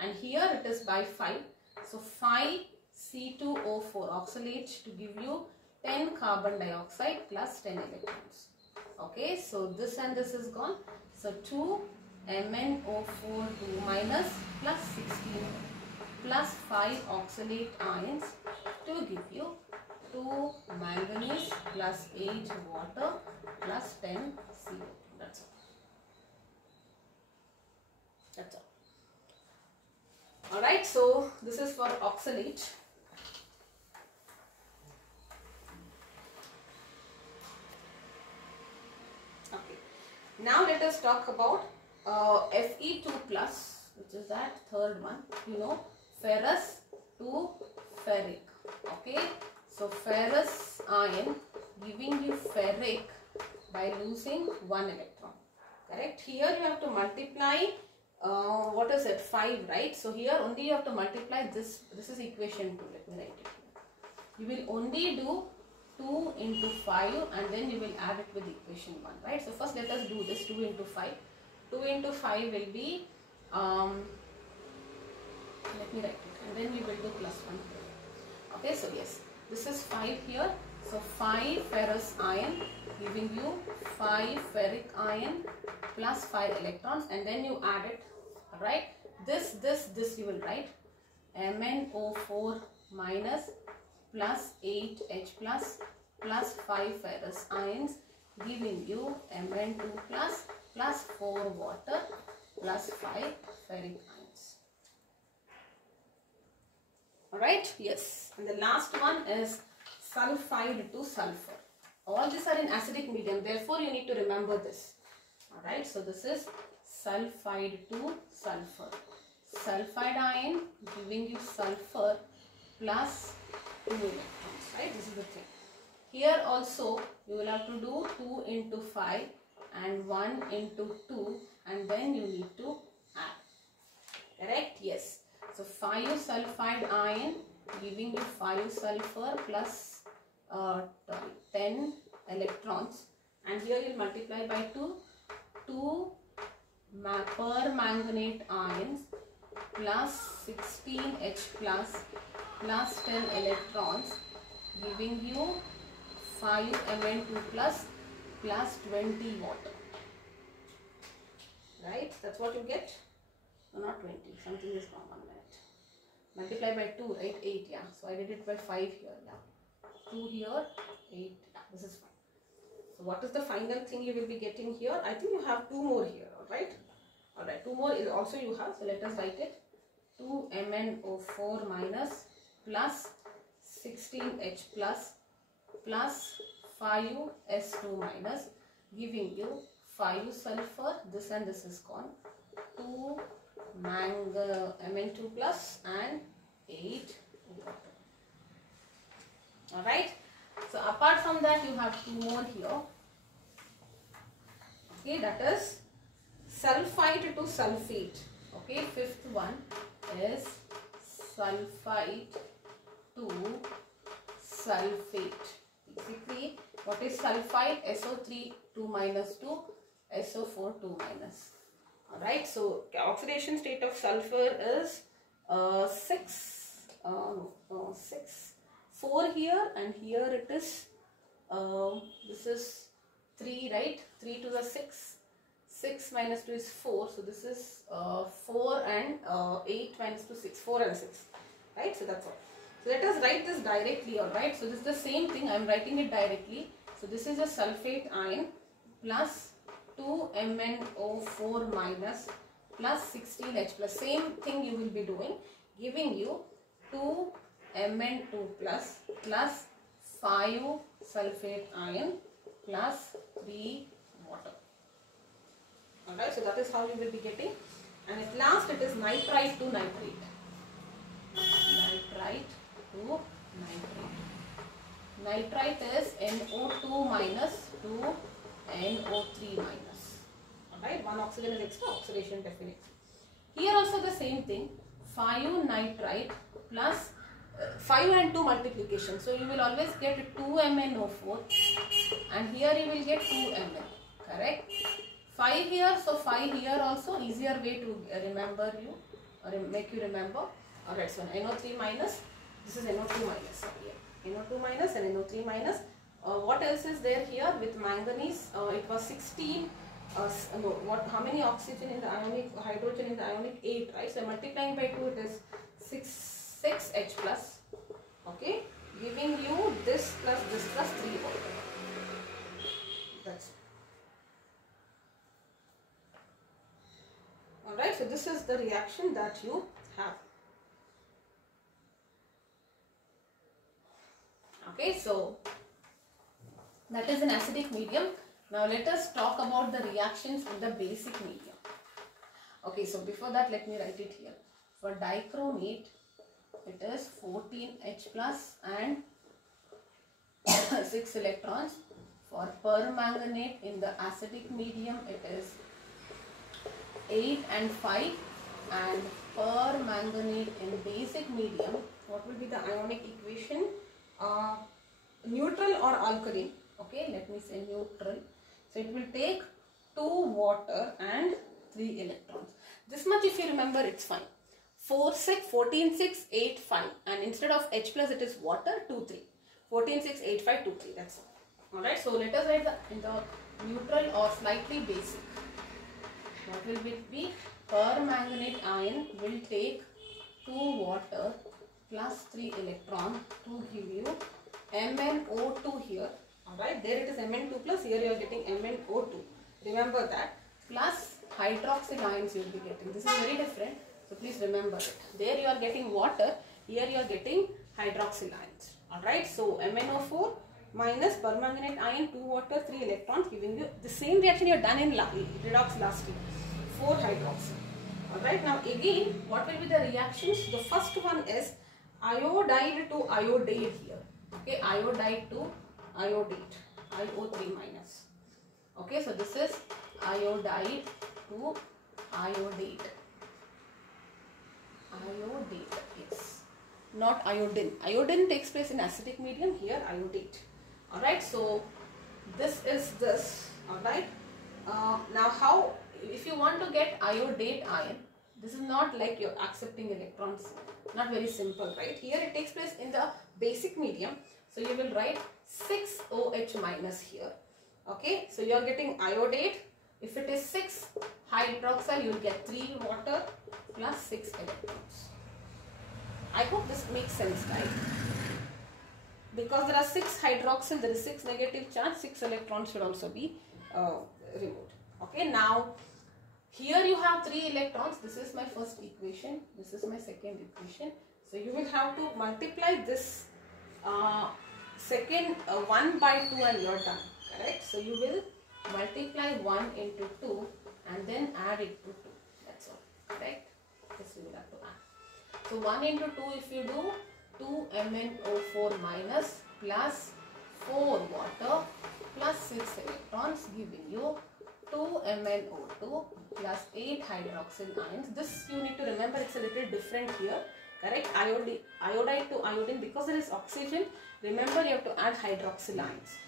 and here it is by 5. So 5 C2O4 oxalate to give you 10 carbon dioxide plus 10 electrons. Okay, so this and this is gone. So 2 MnO4 2 minus plus 16 plus 5 oxalate ions to give you 2 manganese plus 8 water plus 10 CO2. That's all. That's all. Alright, so this is for oxalate. Okay. Now let us talk about Fe2 plus, which is that third one. You know, ferrous to ferric. Okay. So ferrous ion giving you ferric by losing 1 electron. Correct. Here you have to multiply. What is it? 5, right? So here only you have to multiply this. This is equation 2. Let me write it here. You will only do 2 into 5 and then you will add it with equation 1, right? So first let us do this. 2 into 5. 2 into 5 will be, let me write it, and then we will do plus 1 here. Okay, so yes, this is 5 here. So 5 ferrous ion giving you 5 ferric ion plus 5 electrons, and then you add it. Alright, this you will write MnO4 minus plus 8H plus 5 ferrous ions giving you Mn2 plus 4 water plus 5 ferric ions. Alright, yes. And the last one is sulfide to sulfur. All these are in acidic medium, therefore you need to remember this. Alright, so this is sulfide to sulfur. Sulfide ion giving you sulfur plus 2 electrons, right? This is the thing. Here also you will have to do 2 into 5 and 1 into 2 and then you need to add. Correct? Yes. So 5 sulfide ion giving you 5 sulfur plus 10 electrons, and here you will multiply by 2 permanganate ions plus 16H plus 10 electrons giving you 5 Mn2 plus 20 water. Right? That's what you get? No, not 20. Something is wrong. 1 minute. Multiply by 2, right? 8, yeah. So I did it by 5 here, yeah. 2 here, 8, yeah. This is fine. So what is the final thing you will be getting here? I think you have 2 more here, alright? Alright, 2 more is also you have. So let us write it. 2 MnO4 minus plus 16H plus 5 S2 minus giving you 5 sulfur. This and this is gone. 2 Mn2 plus and 8 water. Alright. So apart from that you have 2 more here. Okay, that is sulfide to sulfate. Okay, 5th one is sulfide to sulfate. Basically, what is sulfide? SO3 2 minus 2, SO4 2 minus. Alright, so oxidation state of sulfur is 4 here, and here it is, this is 3, right? 3 to the 6. 6 minus 2 is 4. So this is 4 and 8 minus 2, 6. 4 and 6. Right? So that's all. So let us write this directly, alright? So this is the same thing. I am writing it directly. So this is a sulfate ion plus 2 MnO4 minus plus 16H plus. Same thing you will be doing. giving you 2 Mn2 plus 5 sulfate ion plus 3 water. Alright, so that is how you will be getting. And at last it is nitrite to nitrate. Nitrite to nitrate. Nitrite is NO2 minus to NO3 minus. Alright, one oxygen is extra, oxidation definitely. Here also the same thing, 5 nitrite plus 5 and 2 multiplication. So you will always get 2 MnO4 and here you will get 2 Mn. Correct? 5 here, so 5 here also, easier way to remember you or make you remember. Alright, so NO3 minus, this is NO2 minus here. NO2 minus and NO3 minus. What else is there here with manganese? It was 16. How many oxygen in the ionic, hydrogen in the ionic? 8, right? So multiplying by 2, it is 6H plus, okay, giving you this plus 3 water. That's it. Alright, so this is the reaction that you have. Okay, so that is an acidic medium. Now let us talk about the reactions in the basic medium. Okay, so before that let me write it here. For dichromate it is 14H plus and 6 electrons. For permanganate in the acidic medium it is 8 and 5, and permanganate in basic medium, what will be the ionic equation? Neutral or alkaline? Okay, let me say neutral. So it will take 2 water and 3 electrons. This much if you remember, it's fine. 14, 6, 8, 5, and instead of H plus it is water, 2, 3. 14, 6, 8, 5, 2, 3. That's all. Alright, so let us write in the neutral or slightly basic. What will it be? Permanganate ion will take 2 water plus 3 electron to give you MnO2 here. Alright, there it is Mn2 plus, here you are getting MnO2. Remember that. Plus hydroxyl ions you will be getting. This is very different. So please remember it. There you are getting water, here you are getting hydroxyl ions. Alright, so MnO4 minus permanganate ion, 2 water, 3 electrons, giving you the same reaction you have done in redox last year. 4 hydroxyl. Alright, now again, what will be the reactions? The first one is iodide to iodate here. Okay, iodide to iodate, IO3 minus. Okay, so this is iodide to iodate. Iodate, yes. Not iodine. Iodine takes place in acidic medium, here iodate. Alright, so this is this. Alright. Now how, if you want to get iodate ion, this is not like you're accepting electrons. Not very simple, right? Here it takes place in the basic medium. So you will write 6OH minus here. Okay, so you are getting iodate. If it is 6 hydroxyl, you will get 3 water plus 6 electrons. I hope this makes sense, right? Because there are 6 hydroxyl, there is 6 negative charge, 6 electrons should also be removed. Okay, now here you have 3 electrons. This is my first equation. This is my second equation. So you will have to multiply this second 1 by 2 and you are done. Correct? So you will multiply 1 into 2 and then add it to 2. That's all. Correct? This you will have to add. So 1 into 2 if you do, 2 MnO4 minus plus 4 water plus 6 electrons, giving you 2 MnO2 plus 8 hydroxyl ions. This you need to remember, it's a little different here. Correct? Iodide to iodine, because there is oxygen, remember you have to add hydroxyl ions.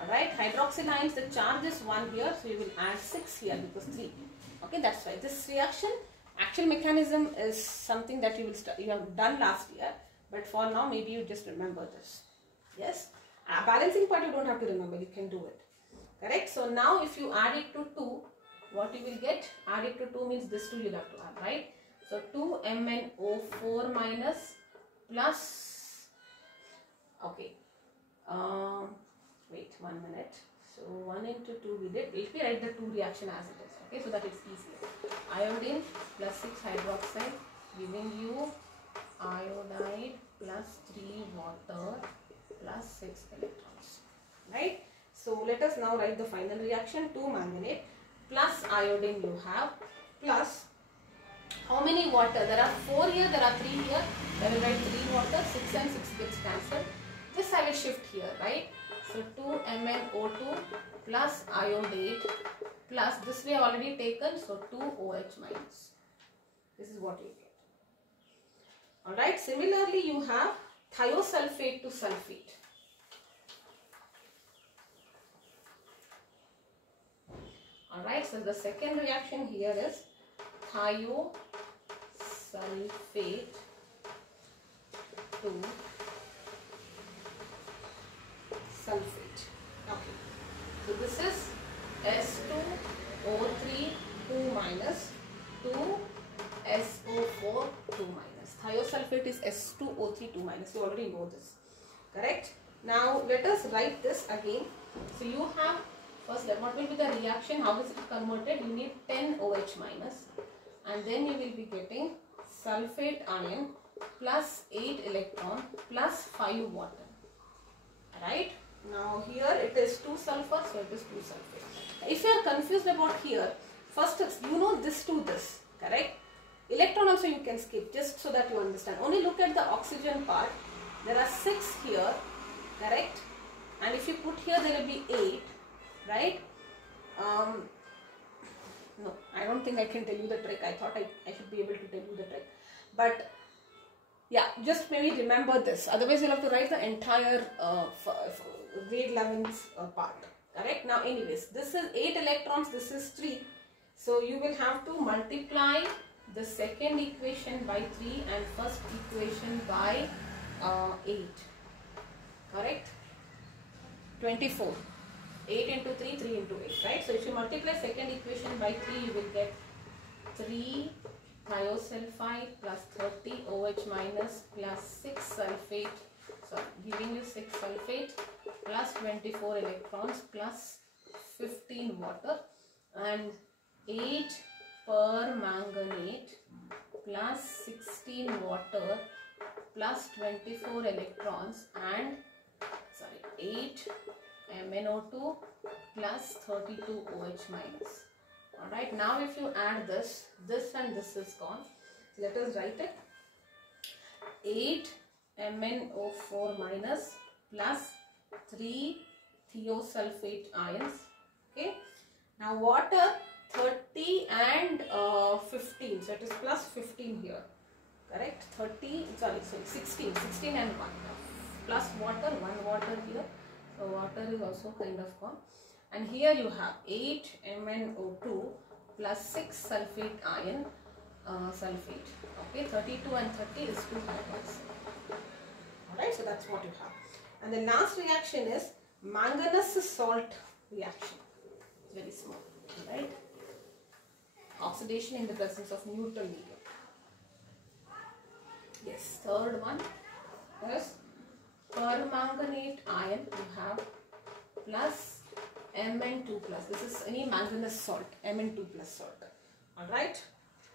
Alright, hydroxyl ions, the charge is 1 here, so you will add 6 here because 3. Okay, that's why this reaction, actual mechanism is something that you have done last year, but for now maybe you just remember this. Yes, balancing part you don't have to remember, you can do it. Correct? So now if you add it to 2, what you will get? Add it to 2 means this 2 you have to add, right? So 2 MnO4 minus plus, okay, wait 1 minute. So 1 into 2 we did. Let me write the 2 reaction as it is, okay, so that it's easier. Iodine plus 6 hydroxide giving you let us now write the final reaction. 2 manganate plus iodine you have, plus how many water? There are 4 here, there are 3 here. I will write 3 water, 6 and 6 gets cancelled. This I will shift here, right? So 2 MnO2 plus iodate plus this we have already taken, so 2 OH minus. This is what you get. Alright, similarly you have thiosulfate to sulfate. Alright, so the second reaction here is thiosulfate to sulfate. Okay, so this is S2O3 2 minus 2 SO4 2 minus. Thiosulfate is S2O3 2 minus. You already know this, correct? Now let us write this again. So you have first, what will be the reaction? How is it converted? You need 10 OH minus, and then you will be getting sulfate ion plus 8 electron plus 5 water. Right? Now here it is 2 sulfur, so it is 2 sulfate. If you are confused about here, first you know this to this, correct? Electron also you can skip, just so that you understand. Only look at the oxygen part. There are 6 here, correct? And if you put here, there will be 8, right? No, I don't think I can tell you the trick. I thought I should be able to tell you the trick. But yeah, just maybe remember this. Otherwise, you'll have to write the entire grade 11's part. Correct? Now, anyways, this is 8 electrons, this is 3. So, you will have to multiply the second equation by 3 and first equation by 8. Correct? 24. 8 into 3, 3 into 8. Right? So, if you multiply second equation by 3, you will get 3 thiosulfide plus 30 OH minus plus 6 sulfate, sorry, giving you 6 sulfate plus 24 electrons plus 15 water, and 8 permanganate plus 16 water plus 24 electrons and 8 MnO2 plus 32 OH minus. Alright, now if you add this and this is gone. Let us write it. 8 MnO4 minus plus 3 thiosulfate ions. Okay. Now water 30 and 15. So it is plus 15 here. Correct? 16 and 1. Plus water, 1 water here. So water is also kind of gone. And here you have 8 MnO2 plus 6 sulfate ion sulfate. Okay, 32 and 30 is 2 hydroxide. Alright, so that's what you have. And the last reaction is manganous salt reaction. It's very small. Right? Oxidation in the presence of neutral medium. Yes, third one is permanganate ion you have plus Mn2 plus. This is any manganous salt, Mn2 plus salt. Alright,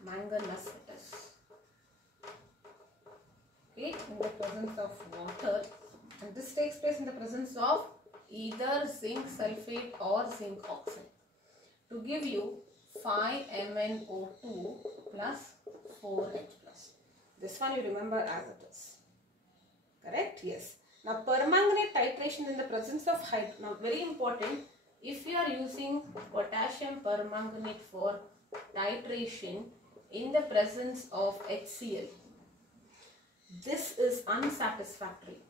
manganous it is. Okay, in the presence of water, and this takes place in the presence of either zinc sulfate or zinc oxide to give you 5 MnO2 plus 4H plus. This one you remember as it is. Correct? Yes. Now permanganate titration in the presence of hydrogen. Now very important, if you are using potassium permanganate for titration in the presence of HCl, this is unsatisfactory.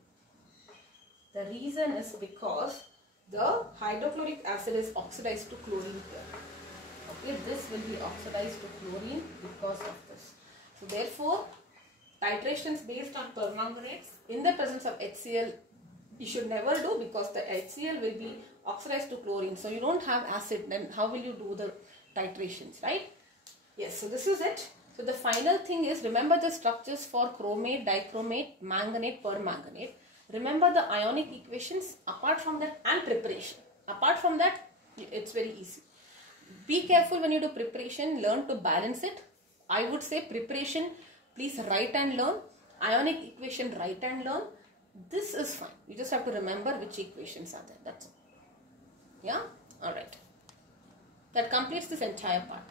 The reason is because the hydrochloric acid is oxidized to chlorine here. Okay, this will be oxidized to chlorine because of this. So therefore, titrations based on permanganates in the presence of HCl you should never do, because the HCl will be oxidized to chlorine. So you don't have acid, then how will you do the titrations, right? Yes, so this is it. So the final thing is, remember the structures for chromate, dichromate, manganate, permanganate. Remember the ionic equations apart from that, and preparation. Apart from that, it's very easy. Be careful when you do preparation, learn to balance it. I would say preparation, please write and learn. Ionic equation, write and learn. This is fine. You just have to remember which equations are there. That's all. Yeah, alright. That completes this entire part.